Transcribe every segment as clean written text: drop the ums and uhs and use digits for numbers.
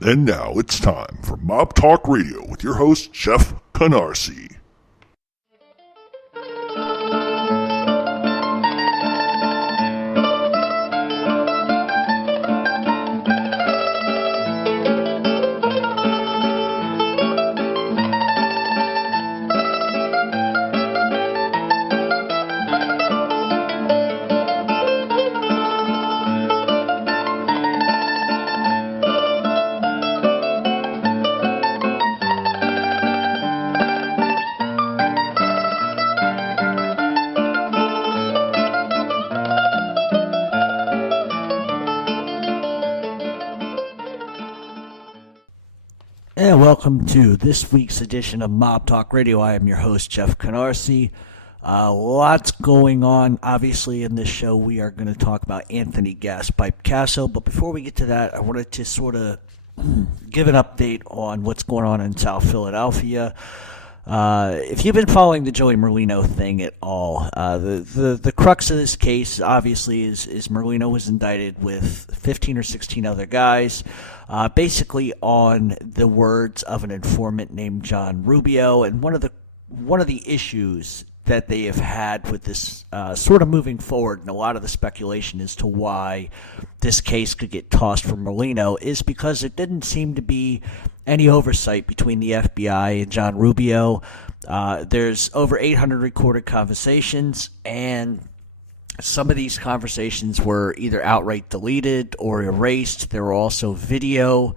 And now it's time for Mob Talk Radio with your host, Jeff Canarsie. And welcome to this week's edition of Mob Talk Radio. I am your host, Jeff Canarsie. Lots going on. Obviously, in this show, we are going to talk about Anthony Gaspipe Casso. But before we get to that, I wanted to sort of give an update on what's going on in South Philadelphia. If you've been following the Joey Merlino thing at all, the crux of this case obviously is Merlino was indicted with 15 or 16 other guys, basically on the words of an informant named John Rubio. And one of the issues that they have had with this sort of moving forward, and a lot of the speculation as to why this case could get tossed for Merlino, is because it didn't seem to be any oversight between the FBI and John Rubio. There's over 800 recorded conversations, and some of these conversations were either outright deleted or erased. There were also video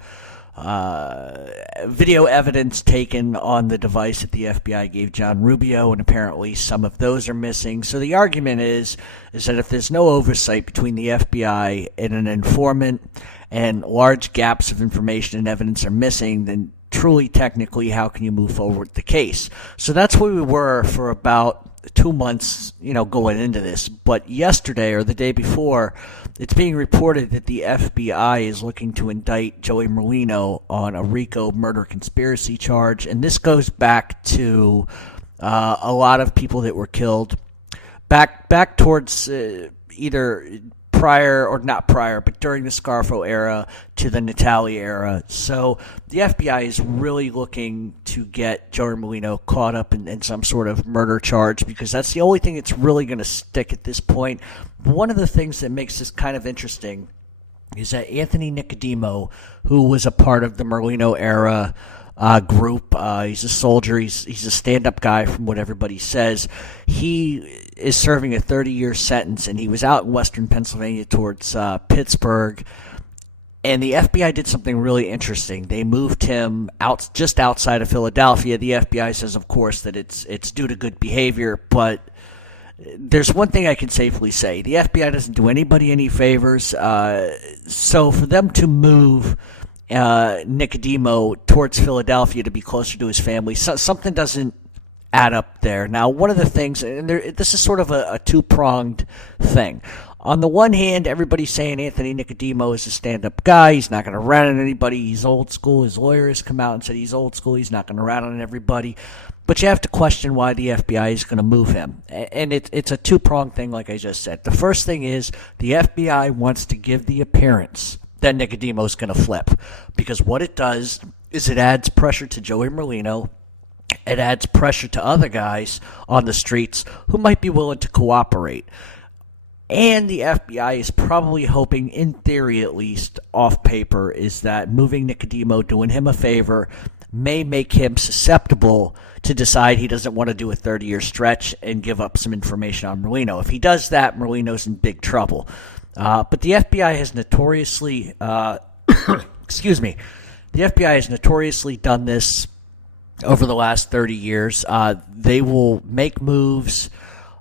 evidence taken on the device that the FBI gave John Rubio, and apparently some of those are missing. So the argument is that if there's no oversight between the FBI and an informant, and large gaps of information and evidence are missing, then truly, technically, how can you move forward with the case? So that's where we were for about 2 months, going into this. But yesterday or the day before, it's being reported that the FBI is looking to indict Joey Merlino on a RICO murder conspiracy charge. And this goes back to a lot of people that were killed back towards either prior or not prior, but during the Scarfo era to the Natali era. So the FBI is really looking to get Joey Merlino caught up in some sort of murder charge, because that's the only thing that's really going to stick at this point. One of the things that makes this kind of interesting is that Anthony Nicodemo, who was a part of the Merlino era group, he's a soldier, he's a stand-up guy from what everybody says. He is serving a 30-year sentence, and he was out in western Pennsylvania towards Pittsburgh, and the FBI did something really interesting. They moved him out just outside of Philadelphia. The FBI says, of course, that it's due to good behavior, but there's one thing I can safely say. The FBI doesn't do anybody any favors, so for them to move Nicodemo towards Philadelphia to be closer to his family, something doesn't add up there. Now, one of the things, and this is sort of a two-pronged thing. On the one hand, everybody's saying Anthony Nicodemo is a stand-up guy. He's not going to rat on anybody. He's old school. His lawyer has come out and said he's old school. He's not going to rat on everybody. But you have to question why the FBI is going to move him. And it's a two-pronged thing, like I just said. The first thing is the FBI wants to give the appearance that Nicodemo's going to flip, because what it does is it adds pressure to Joey Merlino. It adds pressure to other guys on the streets who might be willing to cooperate. And the FBI is probably hoping, in theory at least, off paper, is that moving Nicodemo, doing him a favor, may make him susceptible to decide he doesn't want to do a 30-year stretch and give up some information on Merlino. If he does that, Merlino's in big trouble. But the FBI has notoriously, the FBI has notoriously done this over the last 30 years. They will make moves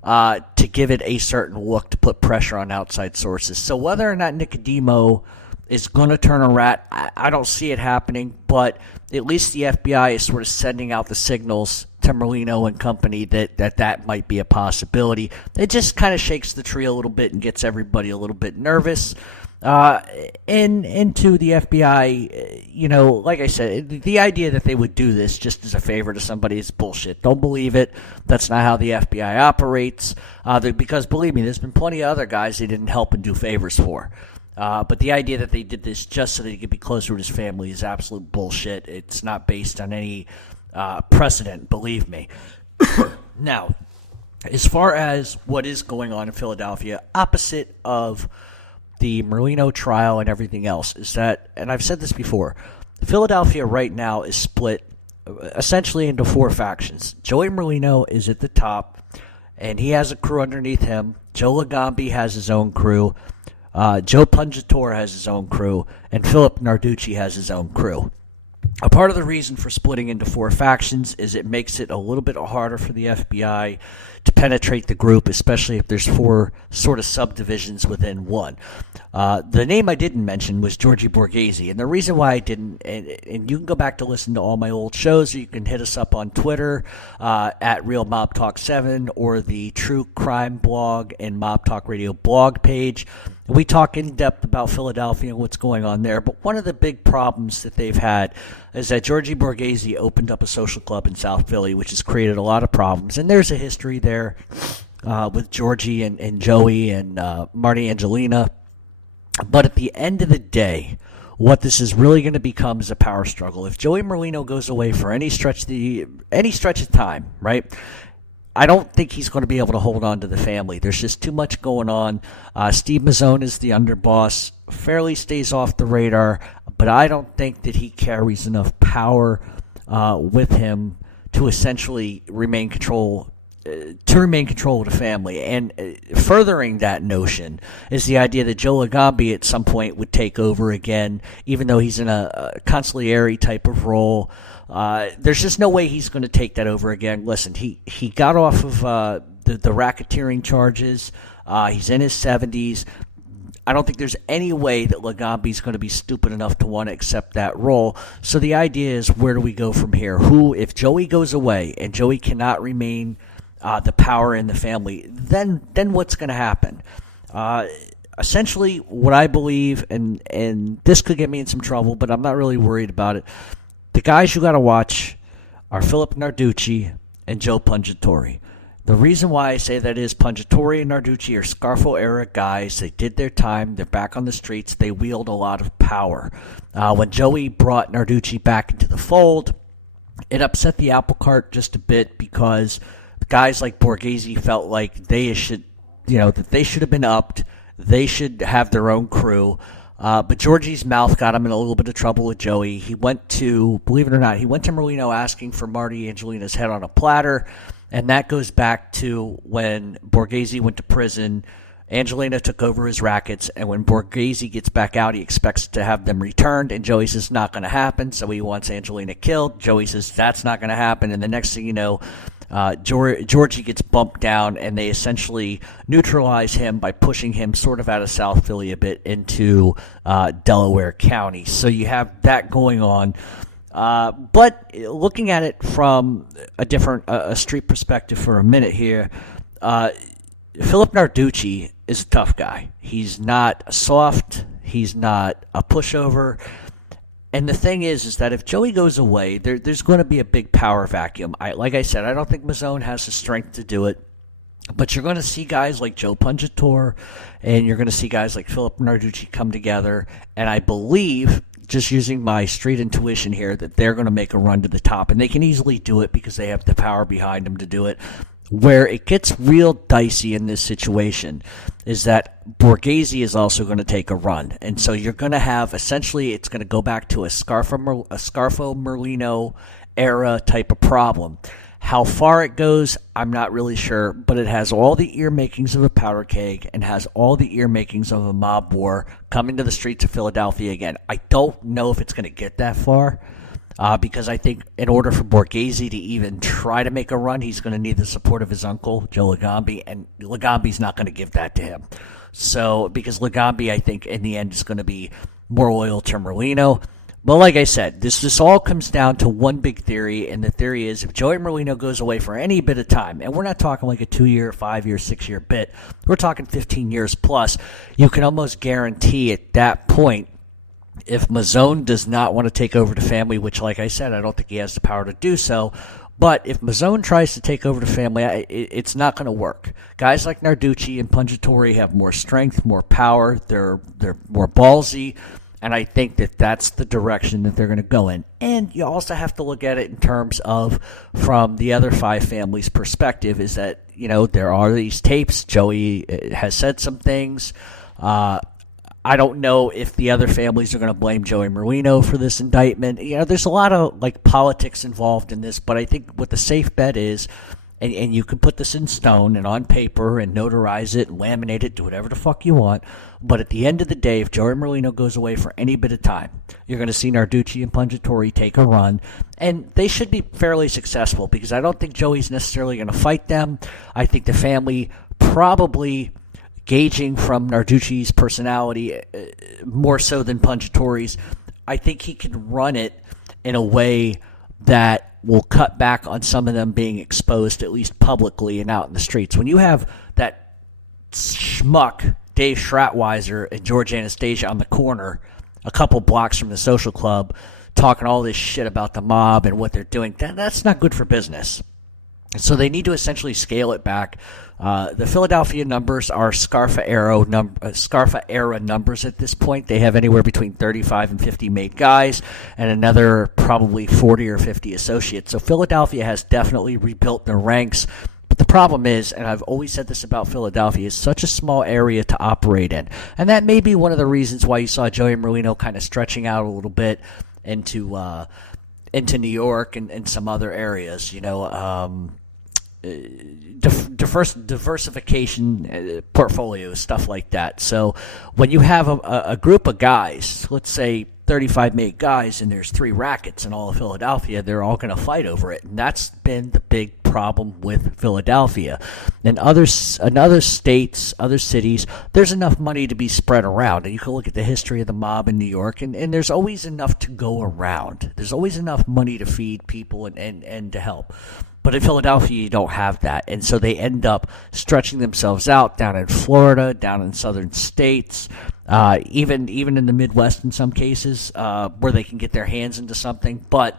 to give it a certain look, to put pressure on outside sources. So whether or not Nicodemo is going to turn a rat, I don't see it happening, but at least the FBI is sort of sending out the signals to Merlino and company that might be a possibility. It just kind of shakes the tree a little bit and gets everybody a little bit nervous. Into the FBI, like I said, the idea that they would do this just as a favor to somebody is bullshit. Don't believe it. That's not how the FBI operates. Because believe me, there's been plenty of other guys they didn't help and do favors for. But the idea that they did this just so that he could be closer to his family is absolute bullshit. It's not based on any precedent, believe me. Now, as far as what is going on in Philadelphia, opposite of the Merlino trial and everything else, is that, and I've said this before, Philadelphia right now is split essentially into 4 factions. Joey Merlino is at the top, and he has a crew underneath him. Joe Lagambi has his own crew. Joe Pungatore has his own crew, and Philip Narducci has his own crew. A part of the reason for splitting into 4 factions is it makes it a little bit harder for the FBI to penetrate the group, especially if there's 4 sort of subdivisions within one. The name I didn't mention was Georgie Borghese, and the reason why I didn't, and you can go back to listen to all my old shows, or you can hit us up on Twitter at Real Mob Talk 7 or the True Crime blog and Mob Talk Radio blog page. We talk in depth about Philadelphia and what's going on there, but one of the big problems that they've had is that Georgie Borghese opened up a social club in South Philly, which has created a lot of problems. And there's a history there with Georgie and Joey and Marty Angelina. But at the end of the day, what this is really going to become is a power struggle. If Joey Merlino goes away for any stretch of time, right? I don't think he's going to be able to hold on to the family. There's just too much going on. Steve Mazzone is the underboss, fairly stays off the radar, but I don't think that he carries enough power with him to essentially remain control of the family. And furthering that notion is the idea that Joe Lagambi at some point would take over again, even though he's in a consigliere type of role. There's just no way he's going to take that over again. Listen, he got off of the racketeering charges. He's in his 70s. I don't think there's any way that Lagambi's going to be stupid enough to want to accept that role. So the idea is, where do we go from here? If Joey goes away and Joey cannot remain the power in the family, then what's going to happen? Essentially, what I believe, and this could get me in some trouble, but I'm not really worried about it. The guys you got to watch are Philip Narducci and Joe Pungatore. The reason why I say that is Pungatore and Narducci are Scarfo-era guys. They did their time. They're back on the streets. They wield a lot of power. When Joey brought Narducci back into the fold, it upset the apple cart just a bit, because guys like Borghese felt like they should have been upped. They should have their own crew. But Georgie's mouth got him in a little bit of trouble with Joey. He went to, believe it or not, Merlino asking for Marty Angelina's head on a platter. And that goes back to when Borghese went to prison. Angelina took over his rackets, and when Borghese gets back out, he expects to have them returned, and Joey says not going to happen, so he wants Angelina killed. Joey says that's not going to happen, and the next thing you know, Georgie gets bumped down, and they essentially neutralize him by pushing him sort of out of South Philly a bit into Delaware County. So you have that going on. But looking at it from a street perspective for a minute here, Philip Narducci is a tough guy. He's not soft. He's not a pushover. And the thing is that if Joey goes away, there's going to be a big power vacuum. Like I said, I don't think Mazzone has the strength to do it. But you're going to see guys like Joe Pungatore, and you're going to see guys like Philip Narducci come together. And I believe, just using my street intuition here, that they're going to make a run to the top. And they can easily do it because they have the power behind them to do it. Where it gets real dicey in this situation is that Borghese is also going to take a run. And so you're going to have, essentially, it's going to go back to a Scarfo Merlino era type of problem. How far it goes, I'm not really sure, but it has all the ear makings of a powder keg and has all the ear makings of a mob war coming to the streets of Philadelphia again. I don't know if it's going to get that far. Because I think in order for Borghese to even try to make a run, he's going to need the support of his uncle, Joe Lagambi, and Lagambi's not going to give that to him. So, because Lagambi, I think, in the end is going to be more loyal to Merlino. But like I said, this all comes down to one big theory, and the theory is if Joey Merlino goes away for any bit of time, and we're not talking like a 2-year, 5-year, 6-year bit, we're talking 15 years plus, you can almost guarantee at that point, if Mazzone does not want to take over the family, which, like I said, I don't think he has the power to do so, But if Mazzone tries to take over the family, it's not going to work. Guys like Narducci and Pungitori have more strength, more power. They're more ballsy, and I think that that's the direction that they're going to go in. And you also have to look at it in terms of, from the other five families' perspective, is that, there are these tapes. Joey has said some things. I don't know if the other families are going to blame Joey Marino for this indictment. There's a lot of politics involved in this, but I think what the safe bet is, and you can put this in stone and on paper and notarize it, laminate it, do whatever the fuck you want. But at the end of the day, if Joey Marino goes away for any bit of time, you're going to see Narducci and Pungitori take a run, and they should be fairly successful because I don't think Joey's necessarily going to fight them. I think the family probably, gauging from Narducci's personality more so than Pungitori's, I think he can run it in a way that will cut back on some of them being exposed, at least publicly and out in the streets. When you have that schmuck Dave Schratweiser and George Anastasia on the corner a couple blocks from the social club talking all this shit about the mob and what they're doing, that's not good for business. So they need to essentially scale it back. The Philadelphia numbers are Scarfa era numbers at this point. They have anywhere between 35 and 50 made guys and another probably 40 or 50 associates. So Philadelphia has definitely rebuilt their ranks. But the problem is, and I've always said this about Philadelphia, it's such a small area to operate in. And that may be one of the reasons why you saw Joey Marino kind of stretching out a little bit into New York and some other areas, diversification portfolios, stuff like that. So when you have a group of guys, let's say 35 made guys, and there's 3 rackets in all of Philadelphia, they're all going to fight over it. And that's been the big problem with Philadelphia. In other states, other cities, there's enough money to be spread around. And you can look at the history of the mob in New York, and there's always enough to go around. There's always enough money to feed people and to help. But in Philadelphia, you don't have that. And so they end up stretching themselves out down in Florida, down in southern states, even in the Midwest in some cases, where they can get their hands into something. But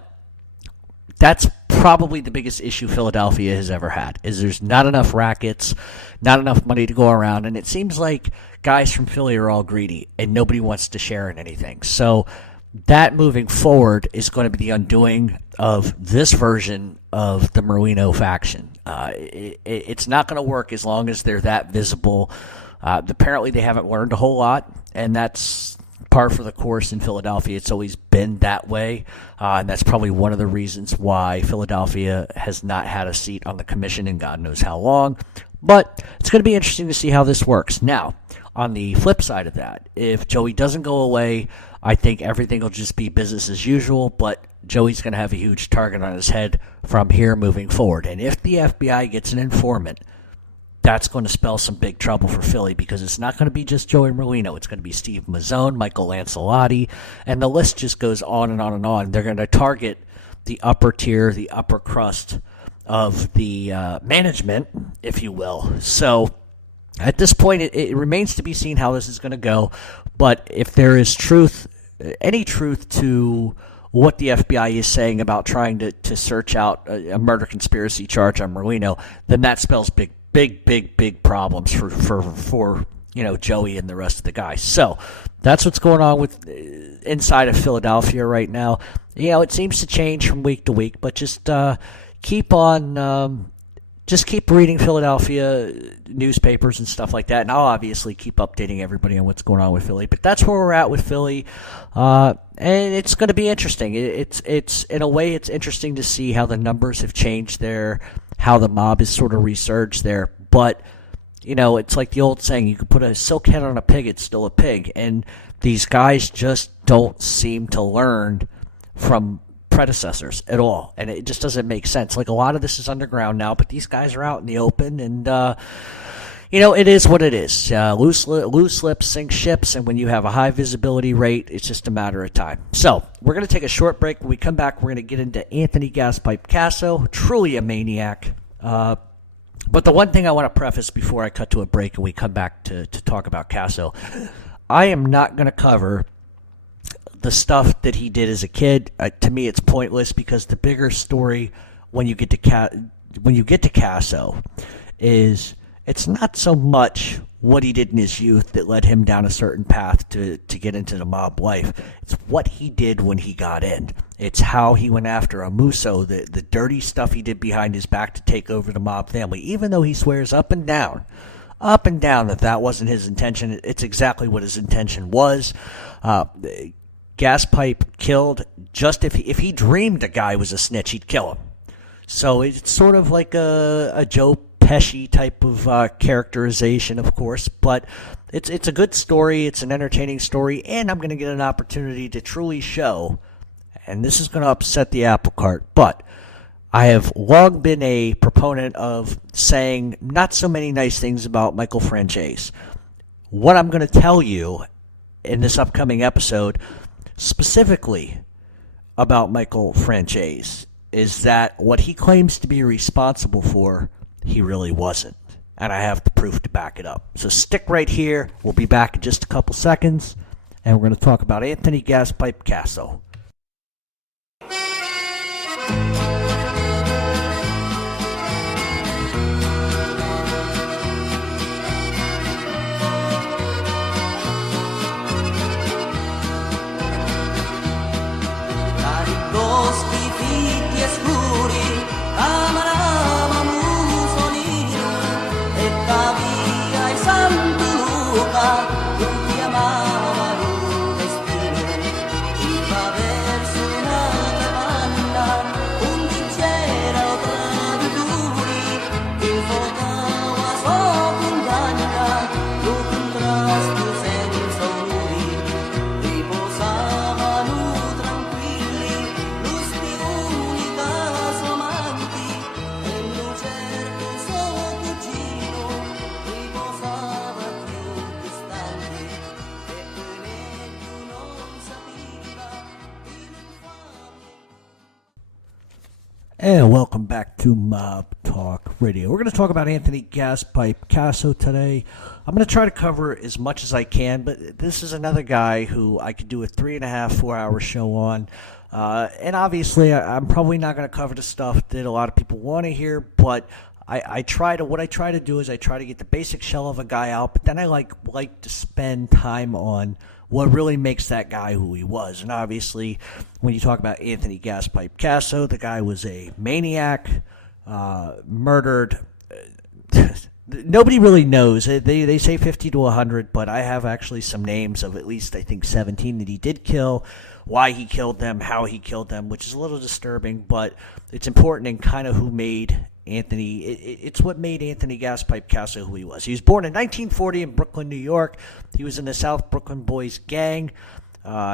that's probably the biggest issue Philadelphia has ever had, is there's not enough rackets, not enough money to go around. And it seems like guys from Philly are all greedy, and nobody wants to share in anything. So that moving forward is going to be the undoing of this version of the Marino faction. It's not going to work as long as they're that visible. Apparently they haven't learned a whole lot, and that's par for the course in Philadelphia. It's always been that way, and that's probably one of the reasons why Philadelphia has not had a seat on the commission in God knows how long. But it's going to be interesting to see how this works. Now, on the flip side of that, if Joey doesn't go away, I think everything will just be business as usual, but Joey's going to have a huge target on his head from here moving forward. And if the FBI gets an informant, that's going to spell some big trouble for Philly, because it's not going to be just Joey Marino. It's going to be Steve Mazzone, Michael Lancelotti, and the list just goes on and on and on. They're going to target the upper tier, the upper crust of the management, if you will. So at this point, it remains to be seen how this is going to go. But if there is truth, any truth to what the FBI is saying about trying to search out a murder conspiracy charge on Marino, then that spells big problems for Joey and the rest of the guys. So that's what's going on with inside of Philadelphia right now. It seems to change from week to week, but just keep on. Just keep reading Philadelphia newspapers and stuff like that, and I'll obviously keep updating everybody on what's going on with Philly. But that's where we're at with Philly, and it's going to be interesting. It's in a way, it's interesting to see how the numbers have changed there, how the mob is sort of resurged there. But it's like the old saying: you could put a silk head on a pig, it's still a pig. And these guys just don't seem to learn from predecessors at all, and it just doesn't make sense. Like, a lot of this is underground now, but these guys are out in the open, and it is what it is. Loose lips sink ships, and when you have a high visibility rate, it's just a matter of time. So we're going to take a short break. When we come back, we're going to get into Anthony Gaspipe Casso, truly a maniac. But the one thing I want to preface before I cut to a break and we come back to talk about Casso, I am not going to cover the stuff that he did as a kid. To me, it's pointless, because the bigger story when you get to Casso is it's not so much what he did in his youth that led him down a certain path to get into the mob life. It's what he did when he got in. It's how he went after Amuso, the dirty stuff he did behind his back to take over the mob family, even though he swears up and down that wasn't his intention. It's exactly what his intention was. Gaspipe killed just if he dreamed a guy was a snitch, he'd kill him. So it's sort of like a Joe Pesci type of characterization, of course, but it's a good story. It's an entertaining story, and I'm going to get an opportunity to truly show, and this is going to upset the apple cart, but I have long been a proponent of saying not so many nice things about Michael Franchese. What I'm going to tell you in this upcoming episode, specifically about Michael Franchese, is that what he claims to be responsible for, he really wasn't. And I have the proof to back it up. So stick right here. We'll be back in just a couple seconds, and we're going to talk about Anthony Gaspipe Casso. And welcome back to Mob Talk Radio. We're going to talk about Anthony Gaspipe Casso today. I'm going to try to cover as much as I can, but this is another guy who I could do a 3.5, 4-hour show on. And obviously, I'm probably not going to cover the stuff that a lot of people want to hear, but what I try to do is I try to get the basic shell of a guy out, but then I like to spend time on what really makes that guy who he was. And obviously, when you talk about Anthony Gaspipe Casso, the guy was a maniac, murdered. Nobody really knows. They say 50 to 100, but I have actually some names of at least, I think, 17 that he did kill, why he killed them, how he killed them, which is a little disturbing, but it's important in kind of who made Anthony. It's what made Anthony Gaspipe Casso who he was. He was born in 1940 in Brooklyn, New York. He was in the South Brooklyn Boys gang.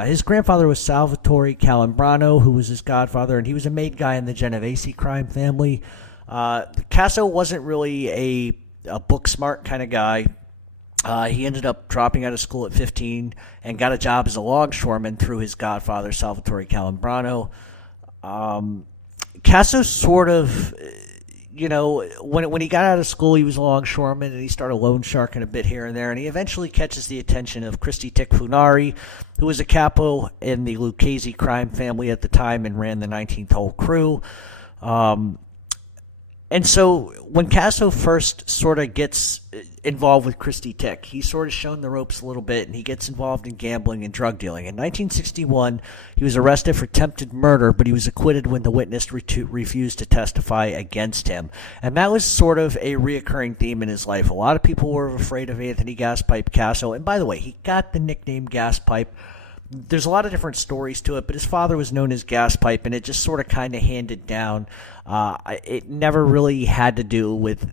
His grandfather was Salvatore Calambrano, who was his godfather, and he was a made guy in the Genovese crime family. Casso wasn't really a book-smart kind of guy. He ended up dropping out of school at 15 and got a job as a longshoreman through his godfather, Salvatore Calambrano. Casso sort of, when he got out of school, he was a longshoreman, and he started loan sharking a bit here and there, and he eventually catches the attention of Cristi Ticfunari, who was a capo in the Lucchese crime family at the time and ran the 19th Hole crew. And so when Casso first sort of gets involved with Cristi Tick, he's sort of shown the ropes a little bit, and he gets involved in gambling and drug dealing. In 1961, he was arrested for attempted murder, but he was acquitted when the witness refused to testify against him. And that was sort of a reoccurring theme in his life. A lot of people were afraid of Anthony Gaspipe Casso. And by the way, he got the nickname Gaspipe. There's a lot of different stories to it, but his father was known as Gaspipe, and it just sort of kind of handed down. It never really had to do with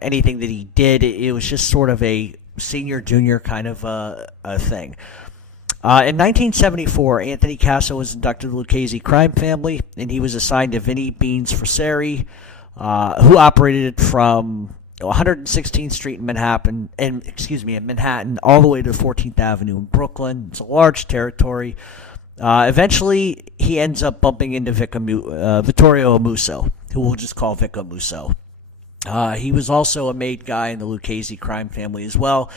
anything that he did. It was just sort of a senior-junior kind of a thing. In 1974, Anthony Casso was inducted to the Lucchese crime family, and he was assigned to Vinnie Beans Fraseri, who operated from 116th Street in Manhattan, all the way to 14th Avenue in Brooklyn. It's a large territory. Eventually, he ends up bumping into Vittorio Amuso, who we'll just call Vic Amuso. He was also a made guy in the Lucchese crime family as well,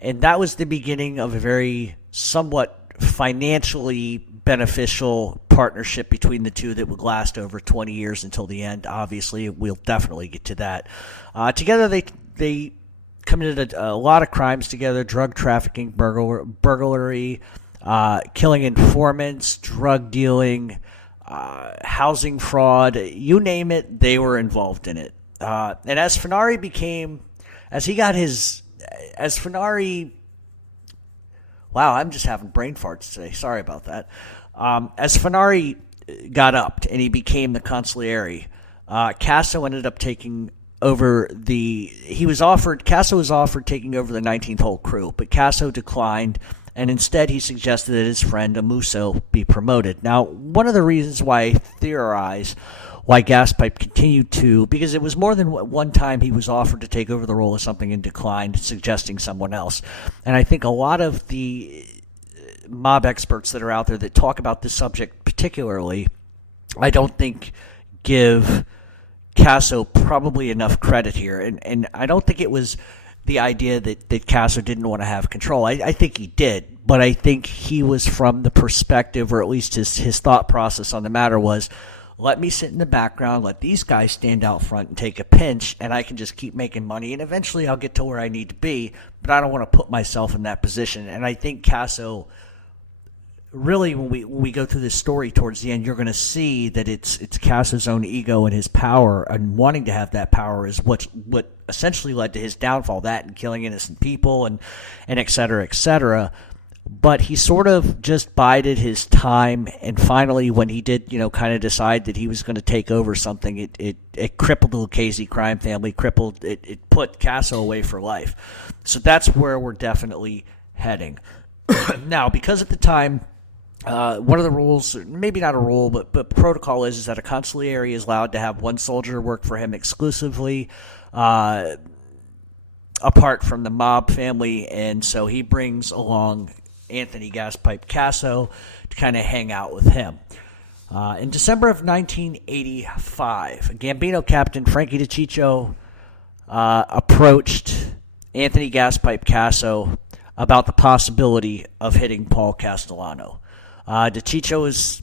and that was the beginning of a very somewhat financially beneficial partnership between the two that would last over 20 years until the end. Obviously, we'll definitely get to that. Together, they committed a lot of crimes together: drug trafficking, burglary, killing informants, drug dealing, housing fraud. You name it, they were involved in it. And as Fenari wow, I'm just having brain farts today. Sorry about that. As Fenari got upped and he became the consigliere, Casso ended up taking over Casso was offered taking over the 19th hole crew, but Casso declined, and instead he suggested that his friend Amuso be promoted. Now, one of the reasons why I theorize why Gaspipe continued to, because it was more than one time he was offered to take over the role of something and declined, suggesting someone else. And I think a lot of the mob experts that are out there that talk about this subject particularly, I don't think give Casso probably enough credit here. And I don't think it was the idea that Casso didn't want to have control. I think he did, but I think he was from the perspective, or at least his thought process on the matter was, let me sit in the background, let these guys stand out front and take a pinch, and I can just keep making money, and eventually I'll get to where I need to be, but I don't want to put myself in that position. And I think Casso, really, when we go through this story towards the end, you're going to see that it's Casso's own ego and his power and wanting to have that power is what essentially led to his downfall, that and killing innocent people and et cetera, et cetera. But he sort of just bided his time, and finally, when he did, kind of decide that he was going to take over something, it crippled the Lucchese crime family, it put Casso away for life. So that's where we're definitely heading. Now, because at the time, one of the rules, maybe not a rule, but protocol is that a consigliere is allowed to have one soldier work for him exclusively, apart from the mob family, and so he brings along Anthony Gaspipe Casso to kind of hang out with him. In December of 1985, Gambino captain Frankie DiCiccio approached Anthony Gaspipe Casso about the possibility of hitting Paul Castellano. DiCiccio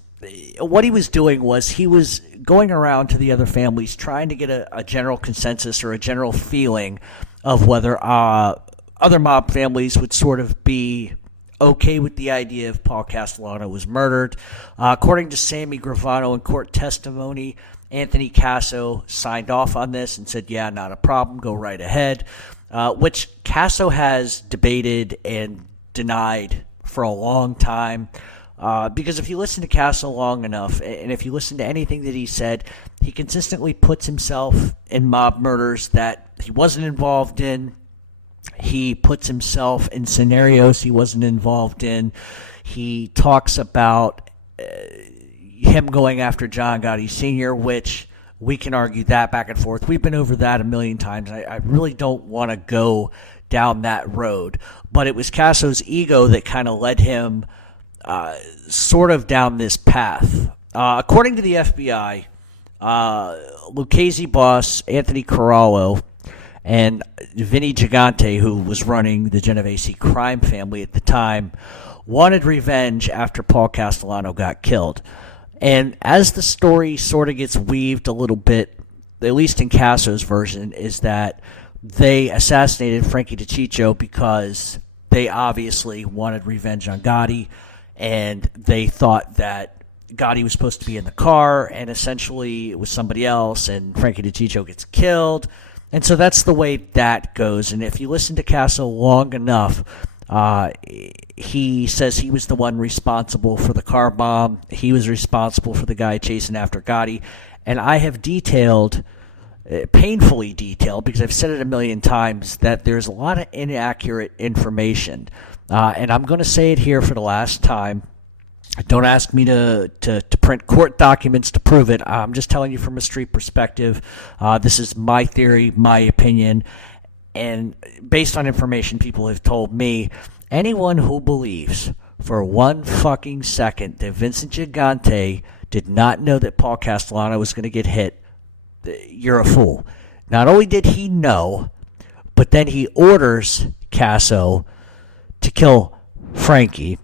what he was doing was he was going around to the other families trying to get a general consensus or a general feeling of whether other mob families would sort of be okay with the idea if Paul Castellano was murdered. According to Sammy Gravano in court testimony, Anthony Casso signed off on this and said, yeah, not a problem, go right ahead, which Casso has debated and denied for a long time. Because if you listen to Casso long enough, and if you listen to anything that he said, he consistently puts himself in mob murders that he wasn't involved in. He puts himself in scenarios he wasn't involved in. He talks about him going after John Gotti Sr., which we can argue that back and forth. We've been over that a million times. I really don't want to go down that road. But it was Casso's ego that kind of led him sort of down this path. According to the FBI, Lucchese boss Anthony Corallo and Vinny Gigante, who was running the Genovese crime family at the time, wanted revenge after Paul Castellano got killed. And as the story sort of gets weaved a little bit, at least in Casso's version, is that they assassinated Frankie DiCiccio because they obviously wanted revenge on Gotti, and they thought that Gotti was supposed to be in the car, and essentially it was somebody else, and Frankie DiCiccio gets killed. And so that's the way that goes. And if you listen to Casso long enough, he says he was the one responsible for the car bomb. He was responsible for the guy chasing after Gotti. And I have detailed, painfully detailed, because I've said it a million times, that there's a lot of inaccurate information. And I'm going to say it here for the last time. Don't ask me to print court documents to prove it. I'm just telling you from a street perspective. This is my theory, my opinion, and based on information people have told me. Anyone who believes for one fucking second that Vincent Gigante did not know that Paul Castellano was going to get hit, you're a fool. Not only did he know, but then he orders Casso to kill Frankie.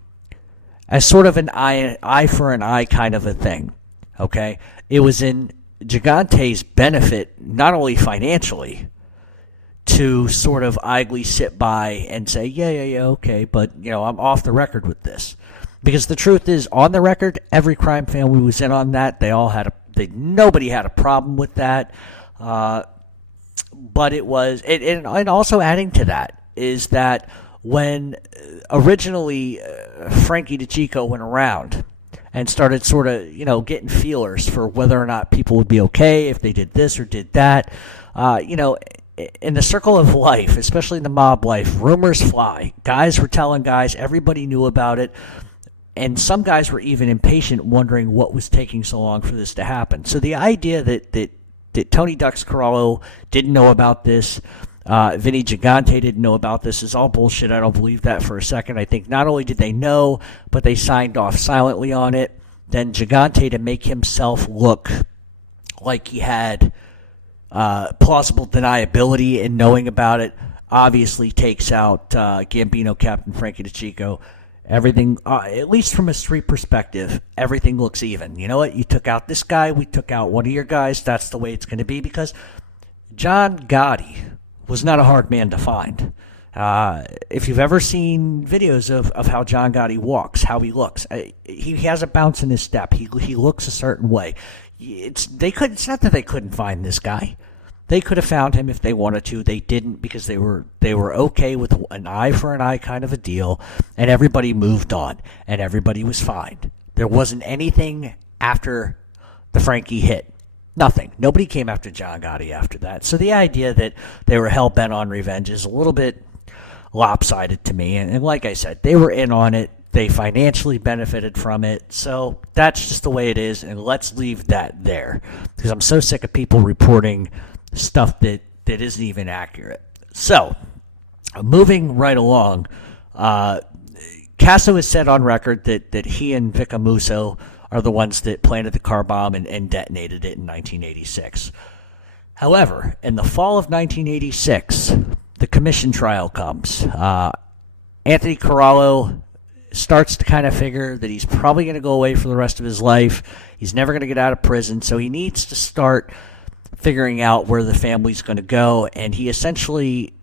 as sort of an eye for an eye kind of a thing. Okay? It was in Gigante's benefit, not only financially, to sort of idly sit by and say, yeah, okay, but, I'm off the record with this. Because the truth is, on the record, every crime family was in on that. They all had nobody had a problem with that. But it was, and also adding to that is that when originally Frankie DeChico went around and started sort of, getting feelers for whether or not people would be okay if they did this or did that, in the circle of life, especially in the mob life, rumors fly. Guys were telling guys, everybody knew about it, and some guys were even impatient, wondering what was taking so long for this to happen. So the idea that Tony Ducks Carallo didn't know about this, Vinny Gigante didn't know about this, is all bullshit. I don't believe that for a second. I think not only did they know, but they signed off silently on it. Then Gigante, to make himself look like he had plausible deniability in knowing about it, obviously takes out Gambino, Captain Frankie DeChico. Everything, at least from a street perspective, everything looks even. You know what? You took out this guy, we took out one of your guys. That's the way it's going to be, because John Gotti was not a hard man to find. If you've ever seen videos of how John Gotti walks, how he looks, he has a bounce in his step. He looks a certain way. It's not that they couldn't find this guy. They could have found him if they wanted to. They didn't, because they were okay with an eye for an eye kind of a deal, and everybody moved on, and everybody was fine. There wasn't anything after the Frankie hit. Nothing. Nobody came after John Gotti after that. So the idea that they were hell-bent on revenge is a little bit lopsided to me. And like I said, they were in on it. They financially benefited from it. So that's just the way it is, and let's leave that there, because I'm so sick of people reporting stuff that isn't even accurate. So, moving right along, Casso has said on record that he and Vic Musso are the ones that planted the car bomb and detonated it in 1986. However, in the fall of 1986, the commission trial comes. Anthony Carallo starts to kind of figure that he's probably going to go away for the rest of his life. He's never going to get out of prison, so he needs to start figuring out where the family's going to go, and he essentially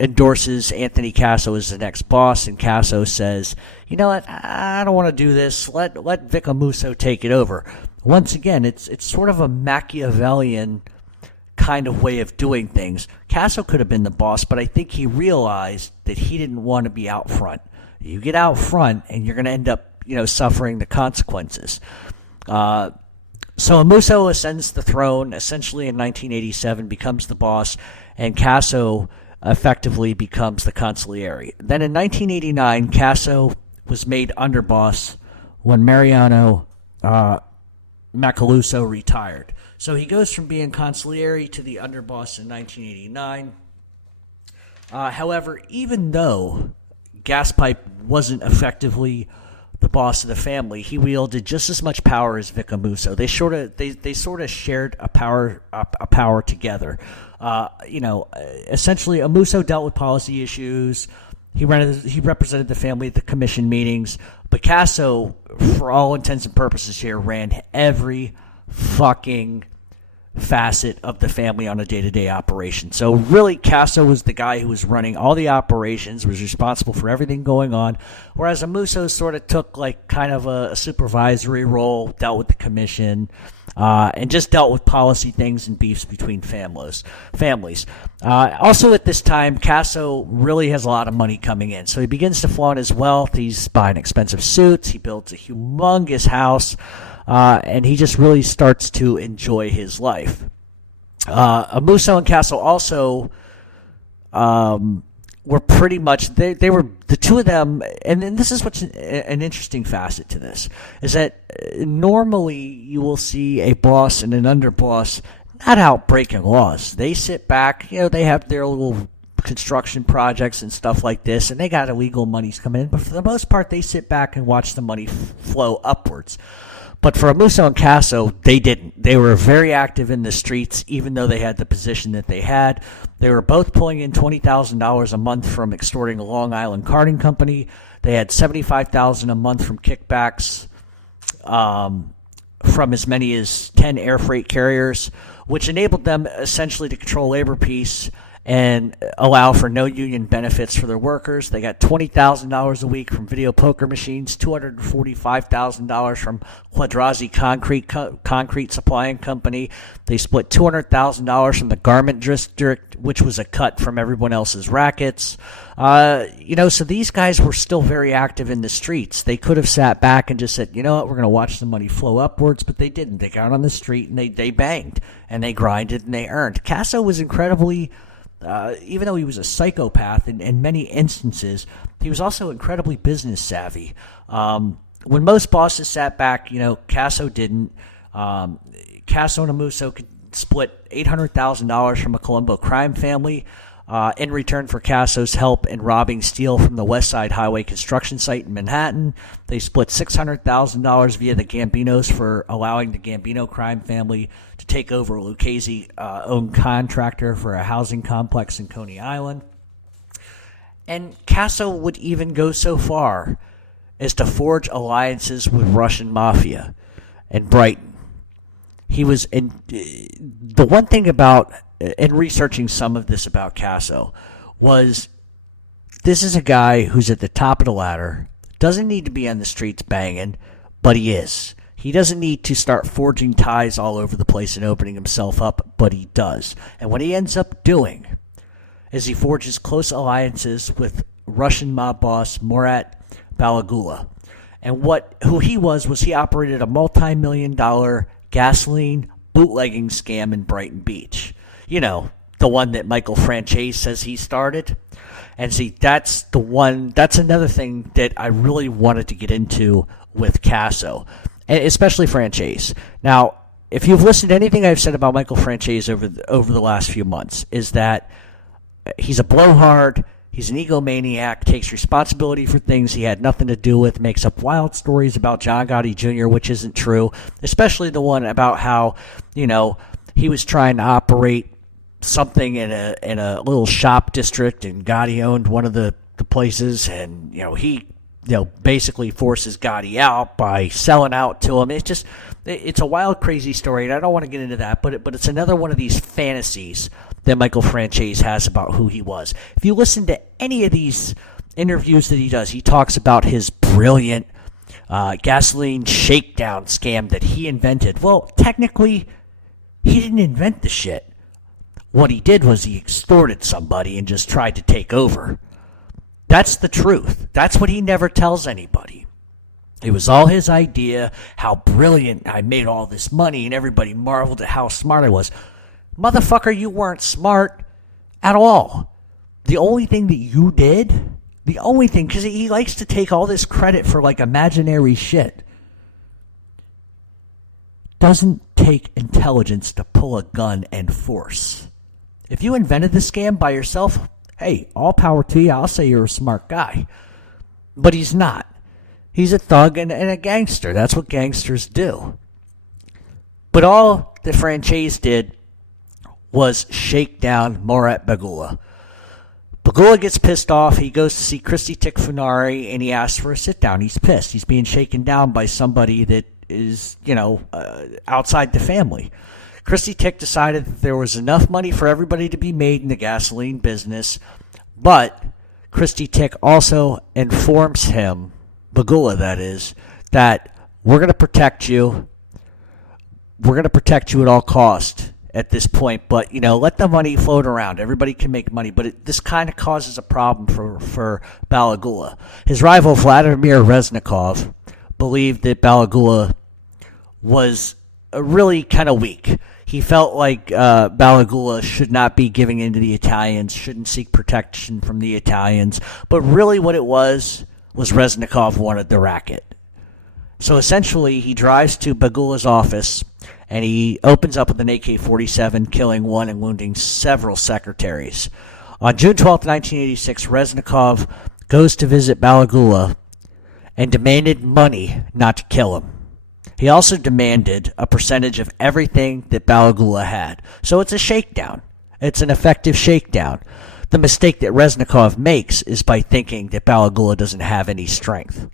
endorses Anthony Casso as the next boss, and Casso says, you know what, I don't want to do this, let Vic Musso take it over. Once again, it's sort of a Machiavellian kind of way of doing things. Casso could have been the boss, but I think he realized that he didn't want to be out front. You get out front, and you're going to end up, suffering the consequences. So Musso ascends the throne essentially in 1987, becomes the boss, and Casso effectively becomes the consigliere. Then in 1989, Casso was made underboss when Mariano Macaluso retired. So he goes from being consigliere to the underboss in 1989. However, even though Gaspipe wasn't effectively the boss of the family, he wielded just as much power as Vic Musso. They sort of shared a power together. Essentially, Musso dealt with policy issues. He represented the family at the commission meetings. But Casso, for all intents and purposes here, ran every fucking facet of the family on a day-to-day operation. So really, Casso was the guy who was running all the operations, was responsible for everything going on, whereas Musso sort of took like kind of a supervisory role, dealt with the commission, and just dealt with policy things and beefs between families. Also at this time, Casso really has a lot of money coming in, so he begins to flaunt his wealth. He's buying expensive suits, he builds a humongous house, and he just really starts to enjoy his life. Musso and Casso also were pretty much, they were the two of them, and this is what's an interesting facet to this, is that normally you will see a boss and an underboss not out breaking laws. They sit back, they have their little construction projects and stuff like this, and they got illegal monies coming in, but for the most part, they sit back and watch the money flow upwards. But for Musso and Casso, they didn't. They were very active in the streets, even though they had the position that they had. They were both pulling in $20,000 a month from extorting a Long Island carting company. They had $75,000 a month from kickbacks from as many as 10 air freight carriers, which enabled them essentially to control labor peace and allow for no union benefits for their workers. They got $20,000 a week from video poker machines, $245,000 from Quadrazi Concrete Supplying Company. They split $200,000 from the Garment District, which was a cut from everyone else's rackets. So these guys were still very active in the streets. They could have sat back and just said, you know what, we're going to watch the money flow upwards, but they didn't. They got on the street and they banged and they grinded and they earned. Casso was incredibly... even though he was a psychopath in many instances, he was also incredibly business savvy. When most bosses sat back, Casso didn't. Casso and Amuso could split $800,000 from a Colombo crime family in return for Casso's help in robbing steel from the West Side Highway construction site in Manhattan. They split $600,000 via the Gambinos for allowing the Gambino crime family to take over a Lucchese owned contractor for a housing complex in Coney Island. And Casso would even go so far as to forge alliances with Russian Mafia and Brighton. He was the one thing about in researching some of this about Casso was this is a guy who's at the top of the ladder, doesn't need to be on the streets banging, but he is. He doesn't need to start forging ties all over the place and opening himself up, but he does. And what he ends up doing is he forges close alliances with Russian mob boss Murat Balagula. And who he was he operated a multi-million-dollar gasoline bootlegging scam in Brighton Beach. The one that Michael Franchese says he started. And see, that's another thing that I really wanted to get into with Casso, and especially Franchese. Now, if you've listened to anything I've said about Michael Franchese over the last few months, is that he's a blowhard, he's an egomaniac, takes responsibility for things he had nothing to do with, makes up wild stories about John Gotti Jr., which isn't true, especially the one about how, he was trying to operate something in a little shop district, and Gotti owned one of the places, and he basically forces Gotti out by selling out to him. It's a wild, crazy story, and I don't want to get into that, but it's another one of these fantasies that Michael Franchese has about who he was. If you listen to any of these interviews that he does, he talks about his brilliant gasoline shakedown scam that he invented. Well, technically, he didn't invent the shit. What he did was he extorted somebody and just tried to take over. That's the truth. That's what he never tells anybody. It was all his idea, how brilliant I made all this money, and everybody marveled at how smart I was. Motherfucker, you weren't smart at all. The only thing that you did, because he likes to take all this credit for imaginary shit. Doesn't take intelligence to pull a gun and force. If you invented the scam by yourself, hey, all power to you. I'll say you're a smart guy. But he's not. He's a thug and a gangster. That's what gangsters do. But all that Franchese did was shake down Murat Bagula. Bagula gets pissed off. He goes to see Christy Tikfunari and he asks for a sit down. He's pissed. He's being shaken down by somebody that is, outside the family. Christy Tick decided that there was enough money for everybody to be made in the gasoline business, but Christy Tick also informs him, Bagula that is, that we're going to protect you. We're going to protect you at all cost at this point, but, let the money float around. Everybody can make money, but this kind of causes a problem for Balagula. His rival, Vladimir Reznikov, believed that Balagula was really kind of weak. He felt like Balagula should not be giving in to the Italians, shouldn't seek protection from the Italians. But really what it was Reznikov wanted the racket. So essentially he drives to Bagula's office and he opens up with an AK-47, killing one and wounding several secretaries. On June 12, 1986, Reznikov goes to visit Balagula and demanded money not to kill him. He also demanded a percentage of everything that Balagula had. So it's a shakedown. It's an effective shakedown. The mistake that Reznikov makes is by thinking that Balagula doesn't have any strength.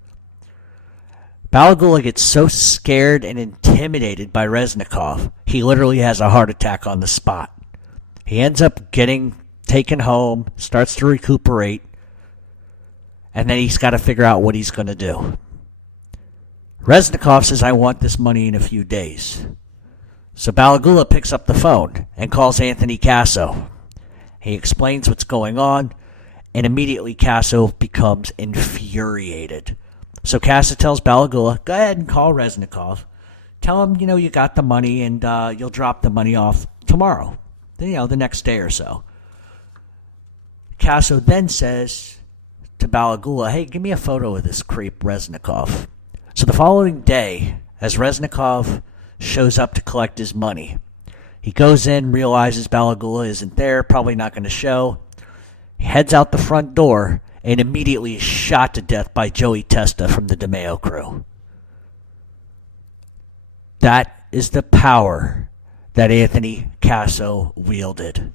Balagula gets so scared and intimidated by Reznikov, he literally has a heart attack on the spot. He ends up getting taken home, starts to recuperate, and then he's got to figure out what he's going to do. Reznikov says, I want this money in a few days. So Balagula picks up the phone and calls Anthony Casso. He explains what's going on, and immediately Casso becomes infuriated. So Casso tells Balagula, go ahead and call Reznikov. Tell him, you got the money and you'll drop the money off tomorrow. The next day or so. Casso then says to Balagula, hey, give me a photo of this creep Reznikov. So the following day, as Reznikov shows up to collect his money, he goes in, realizes Balagula isn't there, probably not going to show. He heads out the front door and immediately is shot to death by Joey Testa from the DeMeo crew. That is the power that Anthony Casso wielded.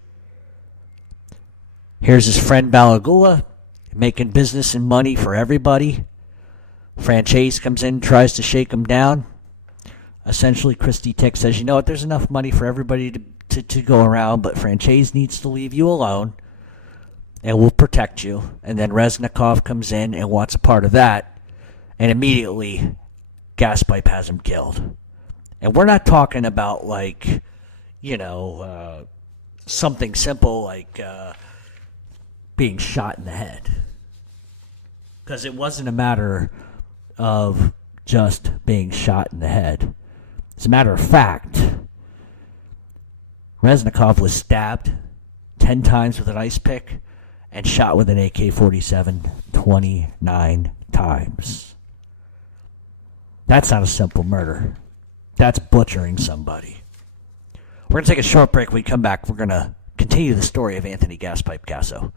Here's his friend Balagula, making business and money for everybody. Franchise comes in, tries to shake him down. Essentially, Christy Tick says, you know what, there's enough money for everybody to go around, but Franchise needs to leave you alone, and we'll protect you. And then Reznikov comes in and wants a part of that, and immediately, Gaspipe has him killed. And we're not talking about, something simple like being shot in the head. Because it wasn't a matter of just being shot in the head. As a matter of fact, Reznikov was stabbed 10 times with an ice pick and shot with an AK-47 29 times. That's not a simple murder. That's butchering somebody. We're going to take a short break. When we come back, we're going to continue the story of Anthony Gaspipe Casso.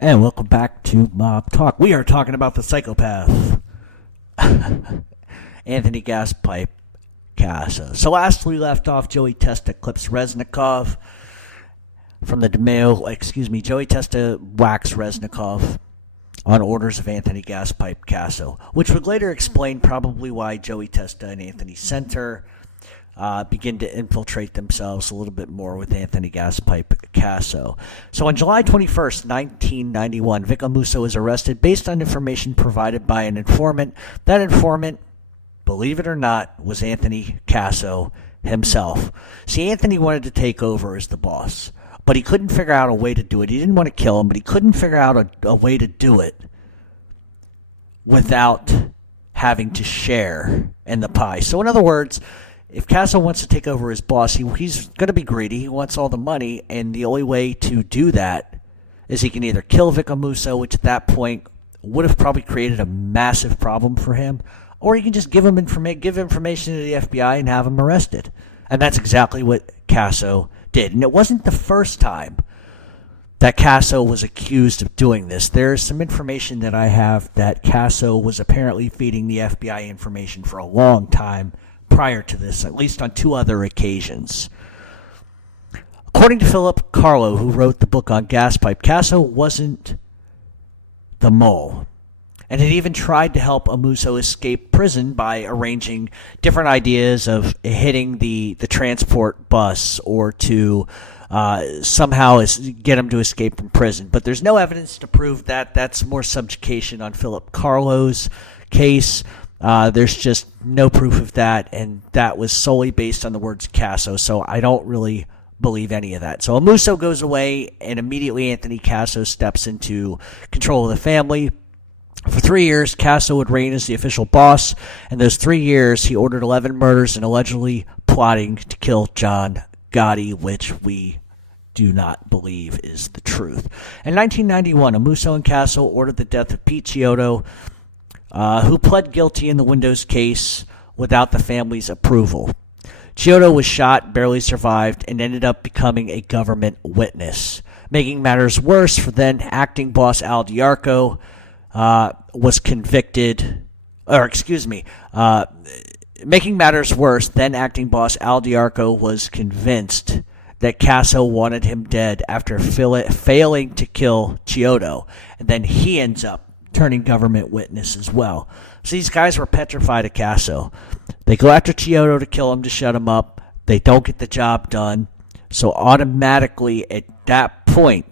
And welcome back to Mob Talk. We are talking about the psychopath, Anthony Gaspipe Casso. So last we left off, Joey Testa clips Reznikov from the DeMeo. Joey Testa whacks Reznikov on orders of Anthony Gaspipe Casso, which would later explain probably why Joey Testa and Anthony Center begin to infiltrate themselves a little bit more with Anthony Gaspipe Casso. So on July 21st, 1991, Vic Amuso is arrested based on information provided by an informant. That informant, believe it or not, was Anthony Casso himself. See, Anthony wanted to take over as the boss, but he couldn't figure out a way to do it. He didn't want to kill him, but he couldn't figure out a way to do it without having to share in the pie. So in other words, if Casso wants to take over as boss, he's going to be greedy. He wants all the money, and the only way to do that is he can either kill Vic Amuso, which at that point would have probably created a massive problem for him, or he can just give information to the FBI and have him arrested. And that's exactly what Casso did. And it wasn't the first time that Casso was accused of doing this. There's some information that I have that Casso was apparently feeding the FBI information for a long time prior to this, at least on 2 other occasions. According to Philip Carlo, who wrote the book on Gaspipe, Casso wasn't the mole, and had even tried to help Amuso escape prison by arranging different ideas of hitting the transport bus or to somehow get him to escape from prison. But there's no evidence to prove that. That's more subjugation on Philip Carlo's case. There's just no proof of that, and that was solely based on the words Casso, so I don't really believe any of that. So Amuso goes away, and immediately Anthony Casso steps into control of the family. For 3 years, Casso would reign as the official boss, and those 3 years he ordered 11 murders and allegedly plotting to kill John Gotti, which we do not believe is the truth. In 1991, Amuso and Casso ordered the death of Pete Chiodo, who pled guilty in the Windows case without the family's approval. Chiodo was shot, barely survived, and ended up becoming a government witness. Making matters worse, for then acting boss Al Diarco was convicted, making matters worse, then acting boss Al Diarco was convinced that Casso wanted him dead after failing to kill Chiodo, and then he ends up turning government witness as well. So these guys were petrified of Casso. They go after Chiodo to kill him, to shut him up. They don't get the job done. So automatically at that point,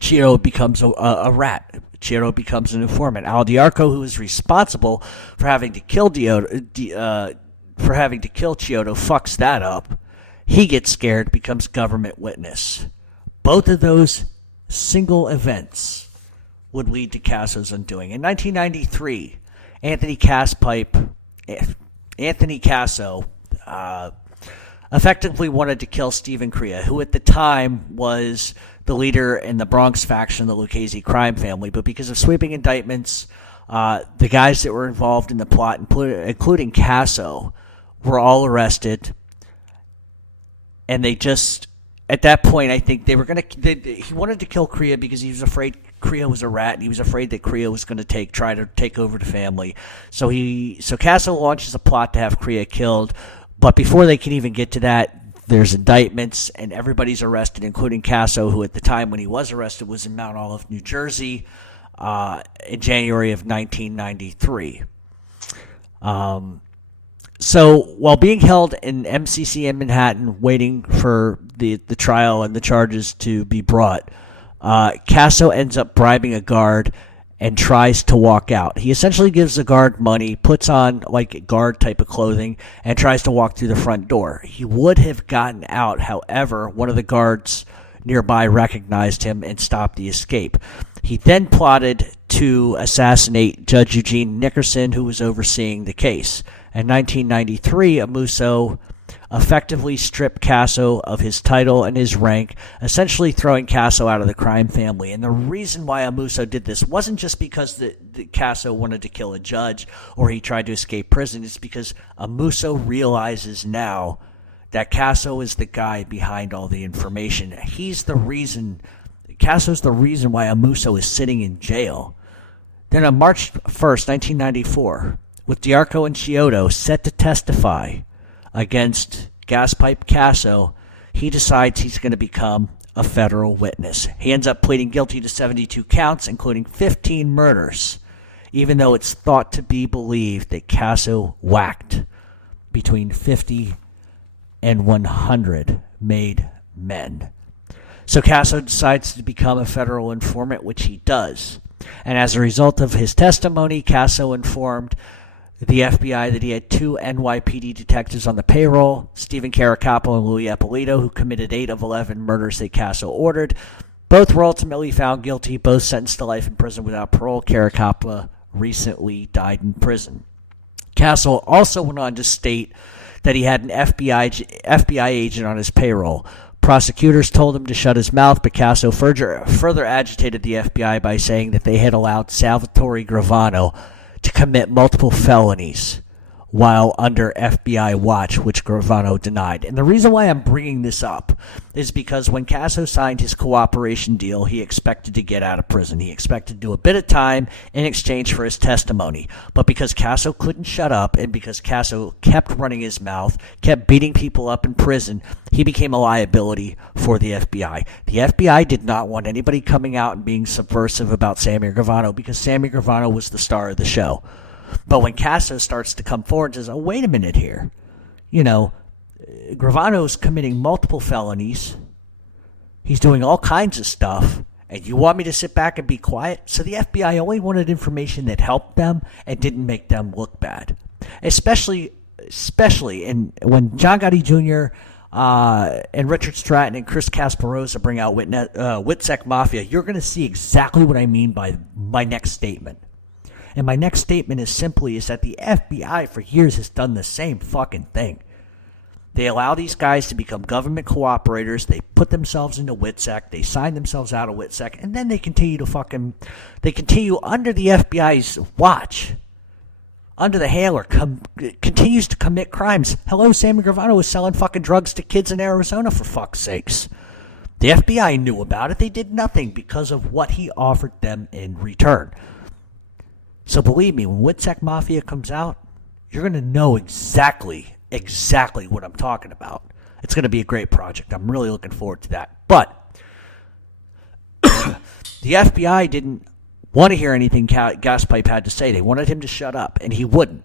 Chiodo becomes a rat. Chiodo becomes an informant. Al Diarco, who is responsible for having to kill Chiodo, fucks that up. He gets scared, becomes government witness. Both of those single events would lead to Casso's undoing. In 1993, Anthony Casso effectively wanted to kill Stephen Crea, who at the time was the leader in the Bronx faction, the Lucchese crime family. But because of sweeping indictments, the guys that were involved in the plot, including Casso, were all arrested. And they just, at that point, I think they were going to, he wanted to kill Crea because he was afraid Crea was a rat, and he was afraid that Crea was going to try to take over the family. So Casso launches a plot to have Crea killed, but before they can even get to that, there's indictments, and everybody's arrested, including Casso, who at the time when he was arrested was in Mount Olive, New Jersey, in January of 1993. So while being held in MCC in Manhattan, waiting for the trial and the charges to be brought, Casso ends up bribing a guard and tries to walk out. He essentially gives the guard money, puts on like guard type of clothing, and tries to walk through the front door. He would have gotten out, however, one of the guards nearby recognized him and stopped the escape. He then plotted to assassinate Judge Eugene Nickerson, who was overseeing the case. In 1993, Amuso effectively stripped Casso of his title and his rank, essentially throwing Casso out of the crime family. And the reason why Amuso did this wasn't just because the Casso wanted to kill a judge or he tried to escape prison. It's because Amuso realizes now that Casso is the guy behind all the information. Casso's the reason why Amuso is sitting in jail. Then on March 1st, 1994, with Diarco and Chiodo set to testify against Gaspipe Casso, he decides he's going to become a federal witness. He ends up pleading guilty to 72 counts, including 15 murders, even though it's thought to be believed that Casso whacked between 50 and 100 made men. So Casso decides to become a federal informant, which he does. And as a result of his testimony, Casso informed the FBI that he had 2 NYPD detectives on the payroll, Stephen Caracapo and Louis Eppolito, who committed 8 of 11 murders that Casso ordered. Both were ultimately found guilty, both sentenced to life in prison without parole. Caracapo recently died in prison. Casso also went on to state that he had an FBI agent on his payroll. Prosecutors told him to shut his mouth, but Casso further agitated the FBI by saying that they had allowed Salvatore Gravano to commit multiple felonies while under FBI watch, which Gravano denied. And the reason why I'm bringing this up is because when Casso signed his cooperation deal, he expected to get out of prison. He expected to do a bit of time in exchange for his testimony. But because Casso couldn't shut up and because Casso kept running his mouth, kept beating people up in prison, he became a liability for the FBI. The FBI did not want anybody coming out and being subversive about Sammy Gravano because Sammy Gravano was the star of the show. But when Casso starts to come forward and says, oh, wait a minute here. Gravano's committing multiple felonies. He's doing all kinds of stuff. And you want me to sit back and be quiet? So the FBI only wanted information that helped them and didn't make them look bad. Especially when John Gotti Jr. And Richard Stratton and Chris Casparosa bring out Witsec Mafia, you're going to see exactly what I mean by my next statement. And my next statement is that the FBI for years has done the same fucking thing. They allow these guys to become government cooperators. They put themselves into Witsec. They sign themselves out of Witsec. And then they continue under the FBI's watch, under the hailer, continues to commit crimes. Hello, Sammy Gravano was selling fucking drugs to kids in Arizona, for fuck's sakes. The FBI knew about it. They did nothing because of what he offered them in return. So believe me, when Witsec Mafia comes out, you're going to know exactly what I'm talking about. It's going to be a great project. I'm really looking forward to that. But the FBI didn't want to hear anything Gaspipe had to say. They wanted him to shut up, and he wouldn't.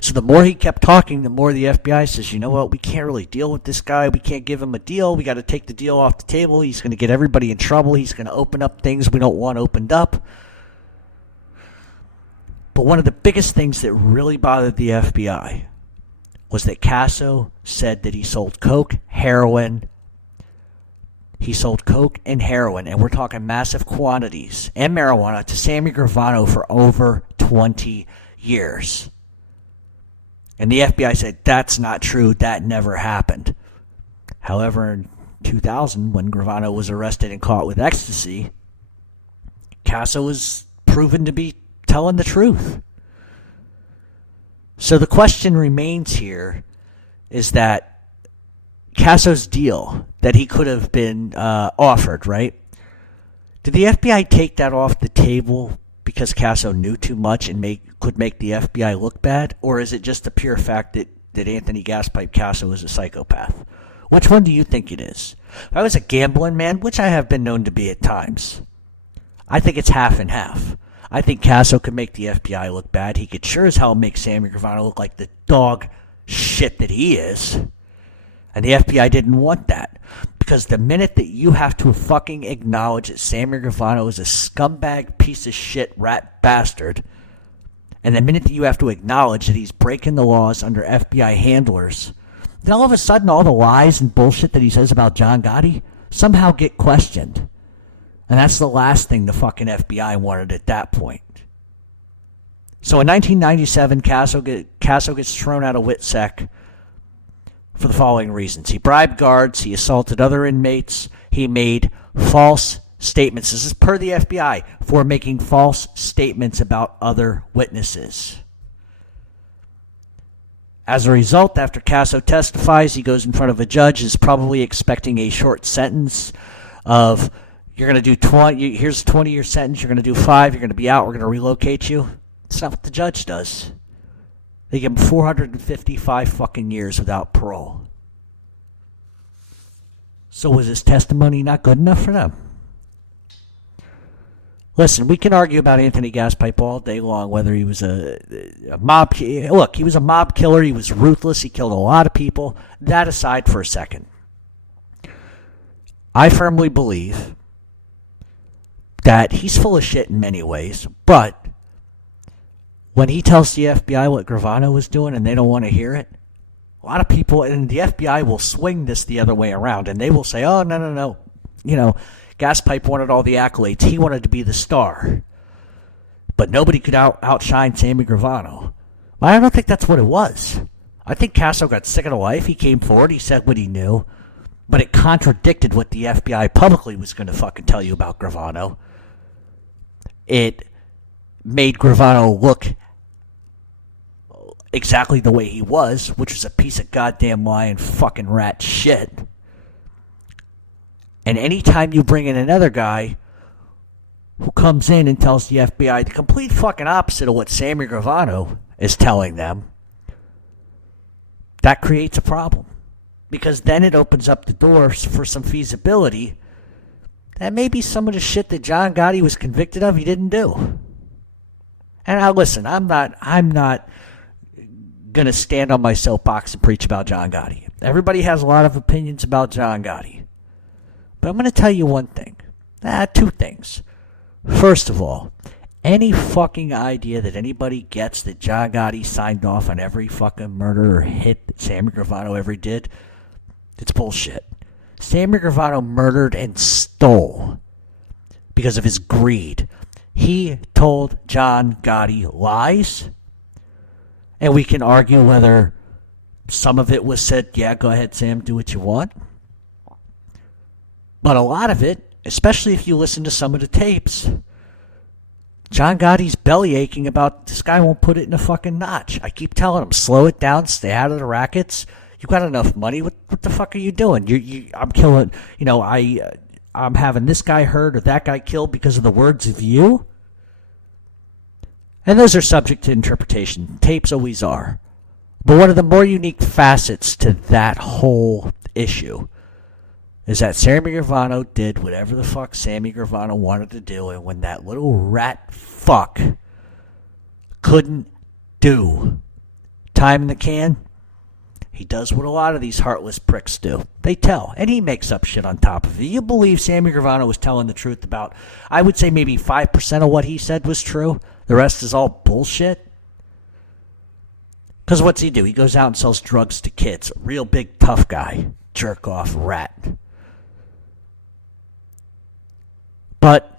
So the more he kept talking, the more the FBI says, you know what, we can't really deal with this guy. We can't give him a deal. We got to take the deal off the table. He's going to get everybody in trouble. He's going to open up things we don't want opened up. But one of the biggest things that really bothered the FBI was that Casso said that he sold coke, heroin. He sold coke and heroin, and we're talking massive quantities, and marijuana to Sammy Gravano for over 20 years. And the FBI said, that's not true. That never happened. However, in 2000, when Gravano was arrested and caught with ecstasy, Casso was proven to be telling the truth. So the question remains here is that Casso's deal that he could have been offered, right? Did the FBI take that off the table because Casso knew too much and could make the FBI look bad? Or is it just the pure fact that Anthony Gaspipe Casso is a psychopath? Which one do you think it is? If I was a gambling man, which I have been known to be at times, I think it's half and half. I think Casso could make the FBI look bad. He could sure as hell make Sammy Gravano look like the dog shit that he is. And the FBI didn't want that. Because the minute that you have to fucking acknowledge that Sammy Gravano is a scumbag piece of shit rat bastard, and the minute that you have to acknowledge that he's breaking the laws under FBI handlers, then all of a sudden all the lies and bullshit that he says about John Gotti somehow get questioned. And that's the last thing the fucking FBI wanted at that point. So in 1997, Casso gets thrown out of Witsec for the following reasons. He bribed guards. He assaulted other inmates. He made false statements. This is per the FBI for making false statements about other witnesses. As a result, after Casso testifies, he goes in front of a judge, is probably expecting a short sentence of, you're going to do 20, here's a 20-year sentence, you're going to do 5, you're going to be out, we're going to relocate you. That's not what the judge does. They give him 455 fucking years without parole. So was his testimony not good enough for them? Listen, we can argue about Anthony Gaspipe all day long, whether he was a mob... Look, he was a mob killer, he was ruthless, he killed a lot of people. That aside for a second. I firmly believe that he's full of shit in many ways, but when he tells the FBI what Gravano was doing and they don't want to hear it, a lot of people in the FBI will swing this the other way around, and they will say, oh, no. Gaspipe wanted all the accolades. He wanted to be the star. But nobody could outshine Sammy Gravano. Well, I don't think that's what it was. I think Casso got sick of the life. He came forward. He said what he knew. But it contradicted what the FBI publicly was going to fucking tell you about Gravano. It made Gravano look exactly the way he was, which was a piece of goddamn lying fucking rat shit. And anytime you bring in another guy who comes in and tells the FBI the complete fucking opposite of what Sammy Gravano is telling them, that creates a problem. Because then it opens up the doors for some feasibility that maybe some of the shit that John Gotti was convicted of he didn't do. And now listen, I'm not going to stand on my soapbox and preach about John Gotti. Everybody has a lot of opinions about John Gotti. But I'm going to tell you one thing. Two things. First of all, any fucking idea that anybody gets that John Gotti signed off on every fucking murder or hit that Sammy Gravano ever did, it's bullshit. Sammy Gravano murdered and stole because of his greed. He told John Gotti lies, and we can argue whether some of it was said, yeah, go ahead, Sam, do what you want. But a lot of it, especially if you listen to some of the tapes, John Gotti's belly aching about this guy won't put it in a fucking notch. I keep telling him, slow it down, stay out of the rackets. You got enough money. What the fuck are you doing? I'm killing, I'm having this guy hurt or that guy killed because of the words of you. And those are subject to interpretation. Tapes always are. But one of the more unique facets to that whole issue is that Sammy Gravano did whatever the fuck Sammy Gravano wanted to do, and when that little rat fuck couldn't do time in the can, he does what a lot of these heartless pricks do. They tell, and he makes up shit on top of it. You believe Sammy Gravano was telling the truth about, I would say maybe 5% of what he said was true. The rest is all bullshit. Because what's he do? He goes out and sells drugs to kids. A real big tough guy. Jerk off rat. But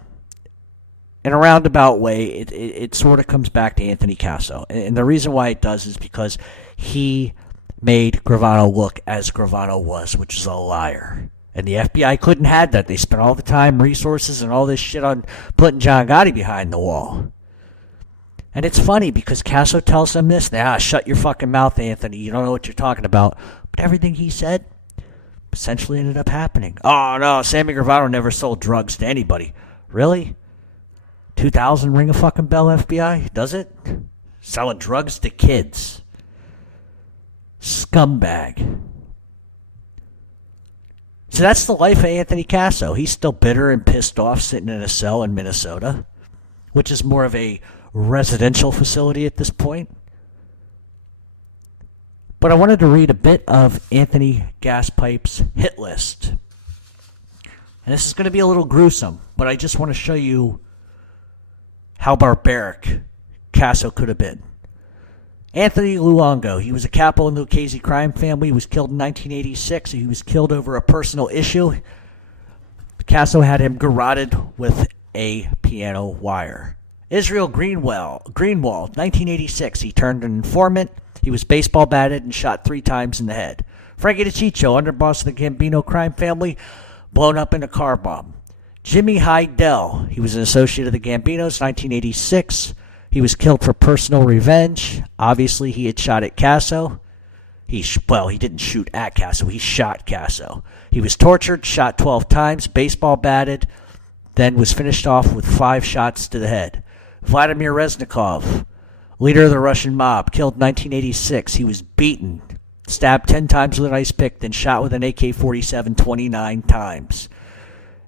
in a roundabout way, it sort of comes back to Anthony Casso. And the reason why it does is because he made Gravano look as Gravano was, which is a liar. And the FBI couldn't have that. They spent all the time, resources, and all this shit on putting John Gotti behind the wall. And it's funny because Casso tells them this. Shut your fucking mouth, Anthony. You don't know what you're talking about. But everything he said essentially ended up happening. Oh, no, Sammy Gravano never sold drugs to anybody. Really? 2000 ring a fucking bell, FBI? Does it? Selling drugs to kids. Scumbag. So that's the life of Anthony Casso. He's still bitter and pissed off sitting in a cell in Minnesota, which is more of a residential facility at this point. But I wanted to read a bit of Anthony Gaspipe's hit list. And this is going to be a little gruesome, but I just want to show you how barbaric Casso could have been. Anthony Luongo, he was a capo in the Lucchese crime family. He was killed in 1986. He was killed over a personal issue. Casso had him garroted with a piano wire. Israel Greenwald, 1986. He turned an informant. He was baseball batted and shot 3 times in the head. Frankie DeCiccio, underboss of the Gambino crime family, blown up in a car bomb. Jimmy Heidel, he was an associate of the Gambinos, 1986. He was killed for personal revenge. Obviously, he had shot at Casso. He didn't shoot at Casso. He shot Casso. He was tortured, shot 12 times, baseball batted, then was finished off with 5 shots to the head. Vladimir Reznikov, leader of the Russian mob, killed in 1986. He was beaten, stabbed 10 times with an ice pick, then shot with an AK-47 29 times.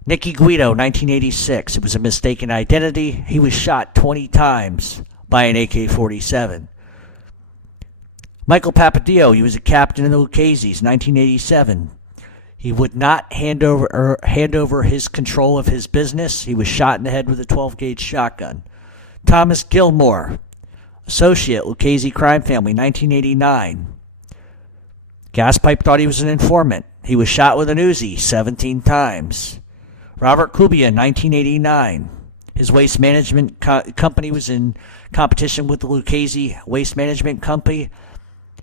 Nicky Guido, 1986. It was a mistaken identity. He was shot 20 times by an AK-47. Michael Papadillo, he was a captain in the Lucchese's, 1987. He would not hand over his control of his business. He was shot in the head with a 12-gauge shotgun. Thomas Gilmore, Associate, Lucchese crime family, 1989. Gaspipe thought he was an informant. He was shot with an Uzi 17 times. Robert Kubia, 1989. His waste management company was in competition with the Lucchese Waste Management Company.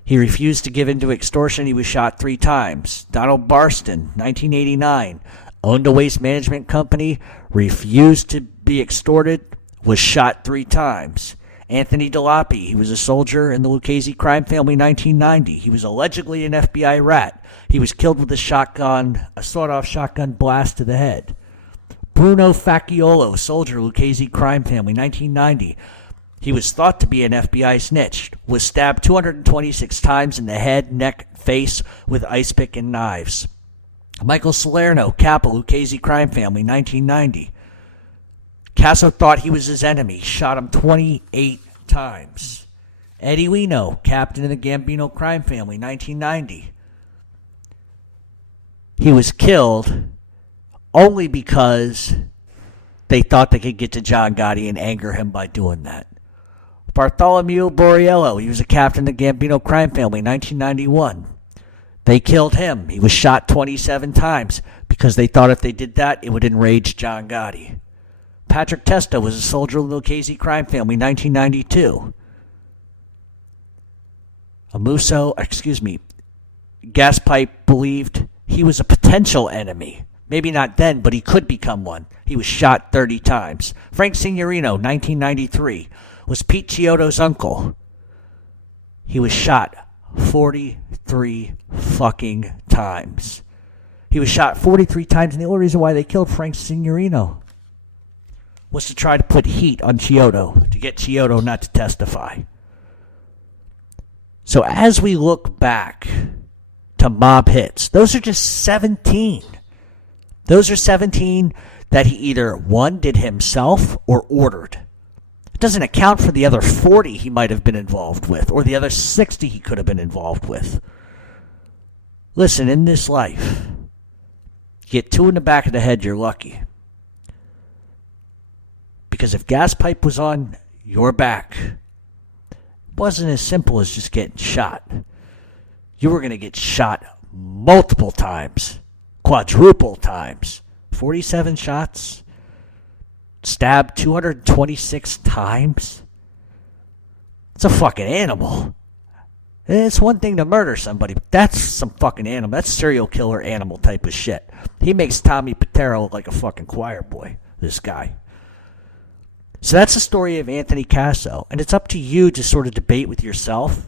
He refused to give in to extortion. He was shot 3 times. Donald Barston, 1989. Owned a waste management company, refused to be extorted, was shot 3 times. Anthony DeLappe, he was a soldier in the Lucchese crime family, 1990. He was allegedly an FBI rat. He was killed with a sawed-off shotgun blast to the head. Bruno Facciolo, soldier, Lucchese crime family, 1990. He was thought to be an FBI snitch, was stabbed 226 times in the head, neck, face with ice pick and knives. Michael Salerno, Kappa, Lucchese crime family, 1990. Casso thought he was his enemy, shot him 28 times. Eddie Wino, captain of the Gambino crime family, 1990. He was killed only because they thought they could get to John Gotti and anger him by doing that. Bartholomew Borriello, he was a captain of the Gambino crime family, 1991. They killed him. He was shot 27 times because they thought if they did that, it would enrage John Gotti. Patrick Testa was a soldier of the Lucchese crime family, 1992. Gaspipe believed he was a potential enemy. Maybe not then, but he could become one. He was shot 30 times. Frank Signorino, 1993, was Pete Chiodo's uncle. He was shot 43 fucking times. He was shot 43 times, and the only reason why they killed Frank Signorino was to try to put heat on Chiodo, to get Chiodo not to testify. So as we look back to mob hits, those are just 17. Those are 17 that he either, one, did himself or ordered. It doesn't account for the other 40 he might have been involved with, or the other 60 he could have been involved with. Listen, in this life, get 2 in the back of the head, you're lucky. Because if Gaspipe was on your back, it wasn't as simple as just getting shot. You were going to get shot multiple times, quadruple times. 47 shots, stabbed 226 times. It's a fucking animal. It's one thing to murder somebody, but that's some fucking animal. That's serial killer animal type of shit. He makes Tommy Patero look like a fucking choir boy, this guy. So that's the story of Anthony Casso, and it's up to you to sort of debate with yourself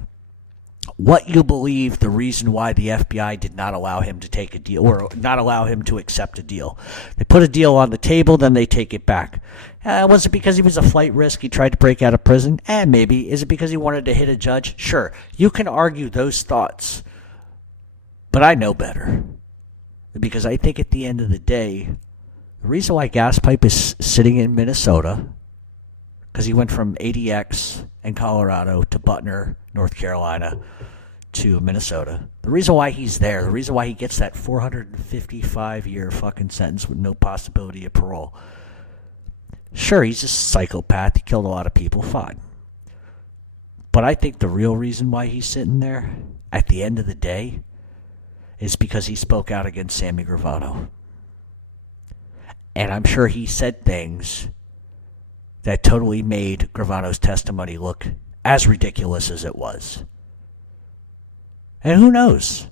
what you believe the reason why the FBI did not allow him to take a deal, or not allow him to accept a deal. They put a deal on the table, then they take it back. Was it because he was a flight risk, he tried to break out of prison? Maybe. Is it because he wanted to hit a judge? Sure. You can argue those thoughts, but I know better. Because I think at the end of the day, the reason why Gaspipe is sitting in Minnesota, because he went from ADX in Colorado to Butner, North Carolina, to Minnesota. The reason why he's there, the reason why he gets that 455-year fucking sentence with no possibility of parole. Sure, he's a psychopath. He killed a lot of people. Fine. But I think the real reason why he's sitting there, at the end of the day, is because he spoke out against Sammy Gravano. And I'm sure he said things that totally made Gravano's testimony look as ridiculous as it was. And who knows?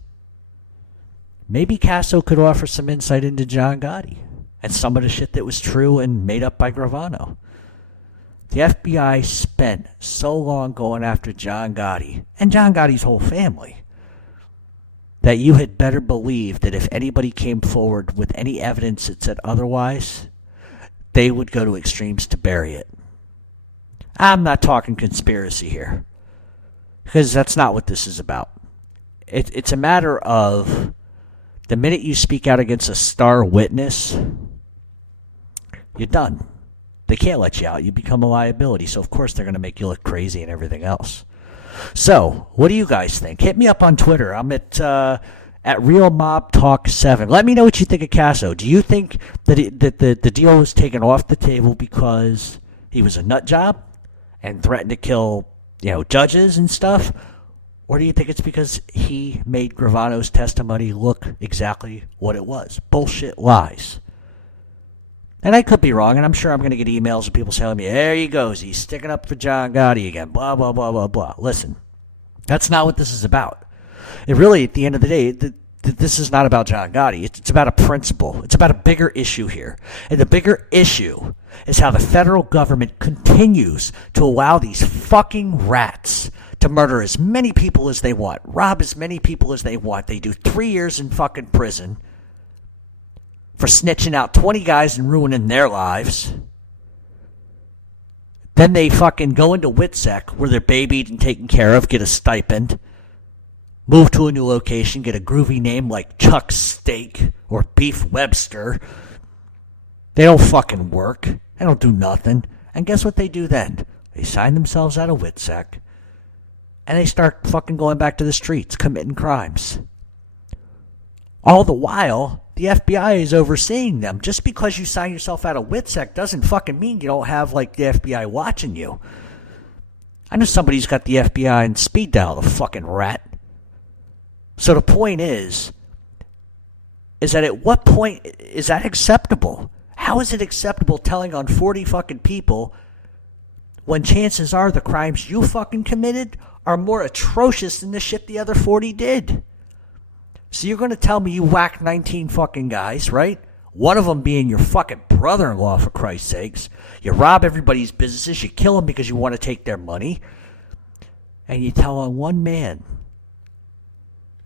Maybe Casso could offer some insight into John Gotti and some of the shit that was true and made up by Gravano. The FBI spent so long going after John Gotti and John Gotti's whole family that you had better believe that if anybody came forward with any evidence that said otherwise, they would go to extremes to bury it. I'm not talking conspiracy here, because that's not what this is about. It's a matter of the minute you speak out against a star witness, you're done. They can't let you out. You become a liability. So, of course, they're going to make you look crazy and everything else. So, what do you guys think? Hit me up on Twitter. I'm at Real Mob Talk 7. Let me know what you think of Casso. Do you think that the deal was taken off the table because he was a nut job and threatened to kill judges and stuff? Or do you think it's because he made Gravano's testimony look exactly what it was? Bullshit lies. And I could be wrong, and I'm sure I'm going to get emails of people telling me, there he goes, he's sticking up for John Gotti again, blah, blah, blah, blah, blah. Listen, that's not what this is about. It really, at the end of the day, this is not about John Gotti. It's about a principle. It's about a bigger issue here. And the bigger issue is how the federal government continues to allow these fucking rats to murder as many people as they want, rob as many people as they want. They do 3 years in fucking prison for snitching out 20 guys and ruining their lives. Then they fucking go into WITSEC where they're babied and taken care of, get a stipend, move to a new location, get a groovy name like Chuck Steak or Beef Webster. They don't fucking work. They don't do nothing. And guess what they do then? They sign themselves out of WITSEC and they start fucking going back to the streets, committing crimes. All the while, the FBI is overseeing them. Just because you sign yourself out of WITSEC doesn't fucking mean you don't have, the FBI watching you. I know somebody's got the FBI in speed dial, the fucking rat. So the point is that at what point is that acceptable? How is it acceptable telling on 40 fucking people when chances are the crimes you fucking committed are more atrocious than the shit the other 40 did? So you're going to tell me you whacked 19 fucking guys, right? One of them being your fucking brother-in-law, for Christ's sakes. You rob everybody's businesses. You kill them because you want to take their money. And you tell on one man.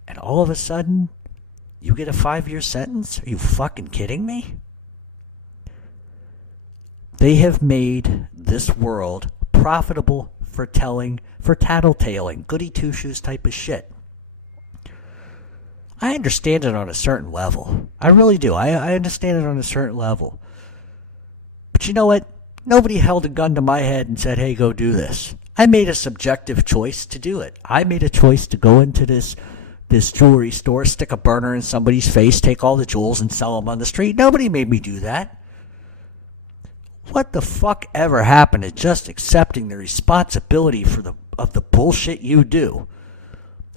And all of a sudden, you get a 5-year sentence? Are you fucking kidding me? They have made this world profitable for tattletaling, goody two-shoes type of shit. I understand it on a certain level. I really do. I understand it on a certain level. But you know what? Nobody held a gun to my head and said, hey, go do this. I made a subjective choice to do it. I made a choice to go into this jewelry store, stick a burner in somebody's face, take all the jewels and sell them on the street. Nobody made me do that. What the fuck ever happened to just accepting the responsibility of the bullshit you do?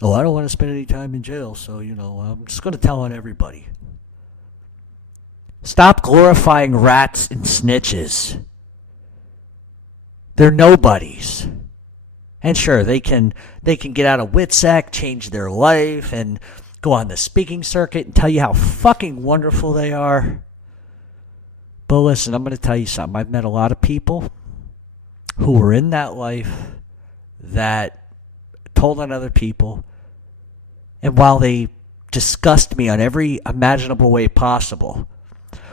Oh, I don't want to spend any time in jail, so, I'm just going to tell on everybody. Stop glorifying rats and snitches. They're nobodies. And sure, they can get out of WITSEC, change their life, and go on the speaking circuit and tell you how fucking wonderful they are. But listen, I'm going to tell you something. I've met a lot of people who were in that life that told on other people, and while they disgust me on every imaginable way possible,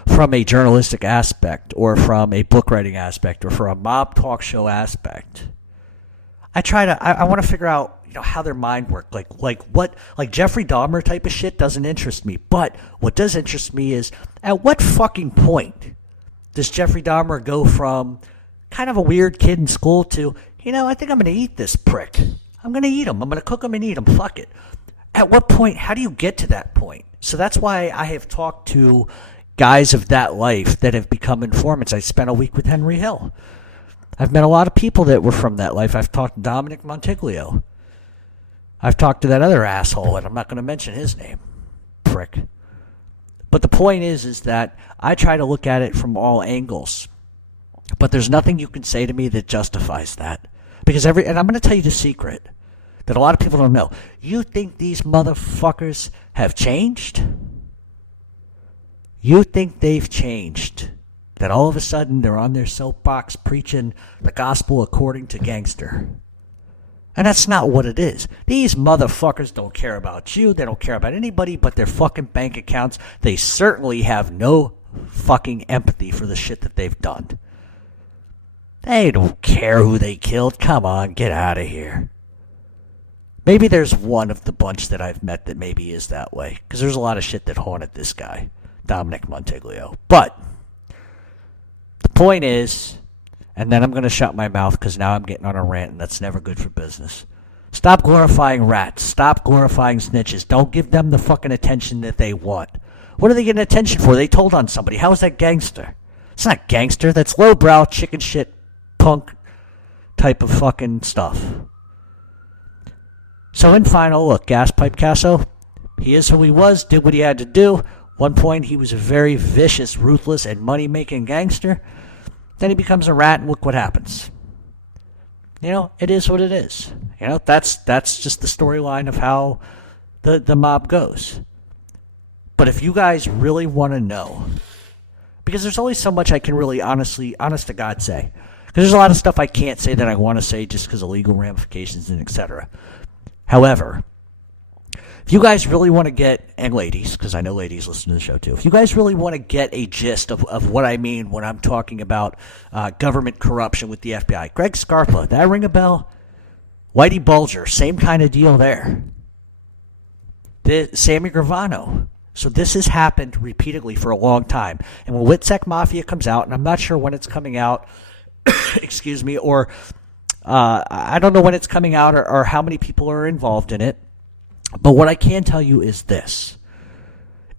from a journalistic aspect or from a book writing aspect or from a mob talk show aspect, I want to figure out how their mind worked. Like Jeffrey Dahmer type of shit doesn't interest me. But what does interest me is, at what fucking point does Jeffrey Dahmer go from kind of a weird kid in school to, I think I'm going to eat this prick. I'm going to eat him. I'm going to cook him and eat him. Fuck it. At what point, how do you get to that point? So that's why I have talked to guys of that life that have become informants. I spent a week with Henry Hill. I've met a lot of people that were from that life. I've talked to Dominic Montiglio. I've talked to that other asshole, and I'm not going to mention his name. Prick. But the point is that I try to look at it from all angles. But there's nothing you can say to me that justifies that. Because and I'm going to tell you the secret that a lot of people don't know. You think these motherfuckers have changed? You think they've changed? That all of a sudden they're on their soapbox preaching the gospel according to gangster. And that's not what it is. These motherfuckers don't care about you. They don't care about anybody but their fucking bank accounts. They certainly have no fucking empathy for the shit that they've done. They don't care who they killed. Come on, get out of here. Maybe there's one of the bunch that I've met that maybe is that way. Because there's a lot of shit that haunted this guy, Dominic Montiglio. But the point is, and then I'm going to shut my mouth because now I'm getting on a rant and that's never good for business. Stop glorifying rats. Stop glorifying snitches. Don't give them the fucking attention that they want. What are they getting attention for? They told on somebody. How is that gangster? It's not gangster. That's lowbrow, chicken shit, punk type of fucking stuff. So in final, look, Gaspipe Casso, he is who he was, did what he had to do. One point, he was a very vicious, ruthless, and money-making gangster. Then he becomes a rat, and look what happens. It is what it is. That's just the storyline of how the mob goes. But if you guys really want to know, because there's only so much I can really honest to God say. Because there's a lot of stuff I can't say that I want to say just because of legal ramifications and etc. However, if you guys really want to get, and ladies, because I know ladies listen to the show too, if you guys really want to get a gist of what I mean when I'm talking about government corruption with the FBI, Greg Scarpa, that ring a bell? Whitey Bulger, same kind of deal there. Sammy Gravano. So this has happened repeatedly for a long time. And when Witsec Mafia comes out, and I'm not sure when it's coming out, excuse me, or I don't know when it's coming out or how many people are involved in it. But what I can tell you is this.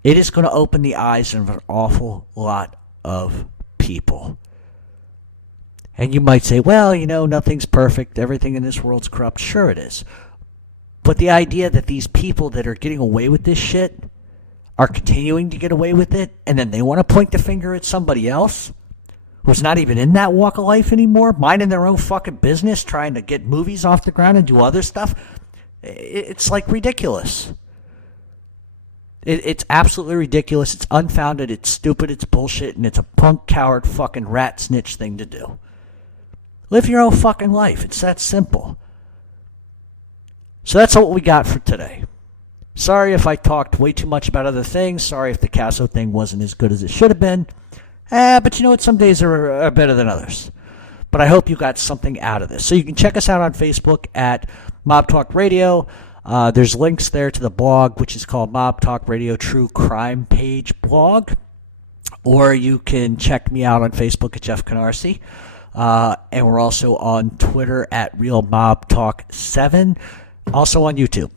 It is going to open the eyes of an awful lot of people. And you might say, well, nothing's perfect. Everything in this world's corrupt. Sure it is. But the idea that these people that are getting away with this shit are continuing to get away with it, and then they want to point the finger at somebody else who's not even in that walk of life anymore, minding their own fucking business, trying to get movies off the ground and do other stuff, it's like ridiculous. It's absolutely ridiculous. It's unfounded. It's stupid. It's bullshit. And it's a punk, coward, fucking rat snitch thing to do. Live your own fucking life. It's that simple. So that's what we got for today. Sorry if I talked way too much about other things. Sorry if the Casso thing wasn't as good as it should have been. But you know what? Some days are better than others. But I hope you got something out of this. So you can check us out on Facebook at Mob Talk Radio. There's links there to the blog, which is called Mob Talk Radio True Crime Page Blog. Or you can check me out on Facebook at Jeff Canarsie. And we're also on Twitter at Real Mob Talk 7. Also on YouTube,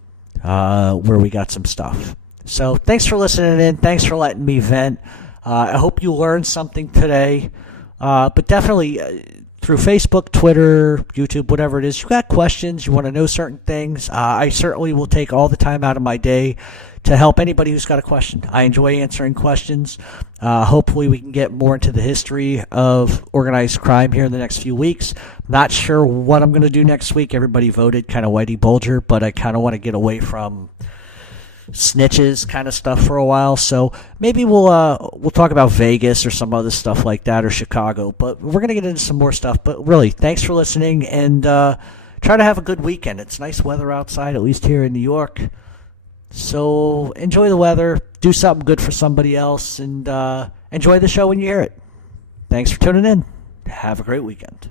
where we got some stuff. So thanks for listening in. Thanks for letting me vent. I hope you learned something today. But definitely through Facebook, Twitter, YouTube, whatever it is, you got questions, you want to know certain things, I certainly will take all the time out of my day to help anybody who's got a question. I enjoy answering questions. Hopefully we can get more into the history of organized crime here in the next few weeks. Not sure what I'm going to do next week. Everybody voted kind of Whitey Bulger, but I kind of want to get away from snitches kind of stuff for a while. So maybe we'll talk about Vegas or some other stuff like that, or Chicago. But we're going to get into some more stuff. But really, thanks for listening, and try to have a good weekend. It's nice weather outside, at least here in New York. So enjoy the weather, do something good for somebody else, and enjoy the show when you hear it. Thanks for tuning in. Have a great weekend.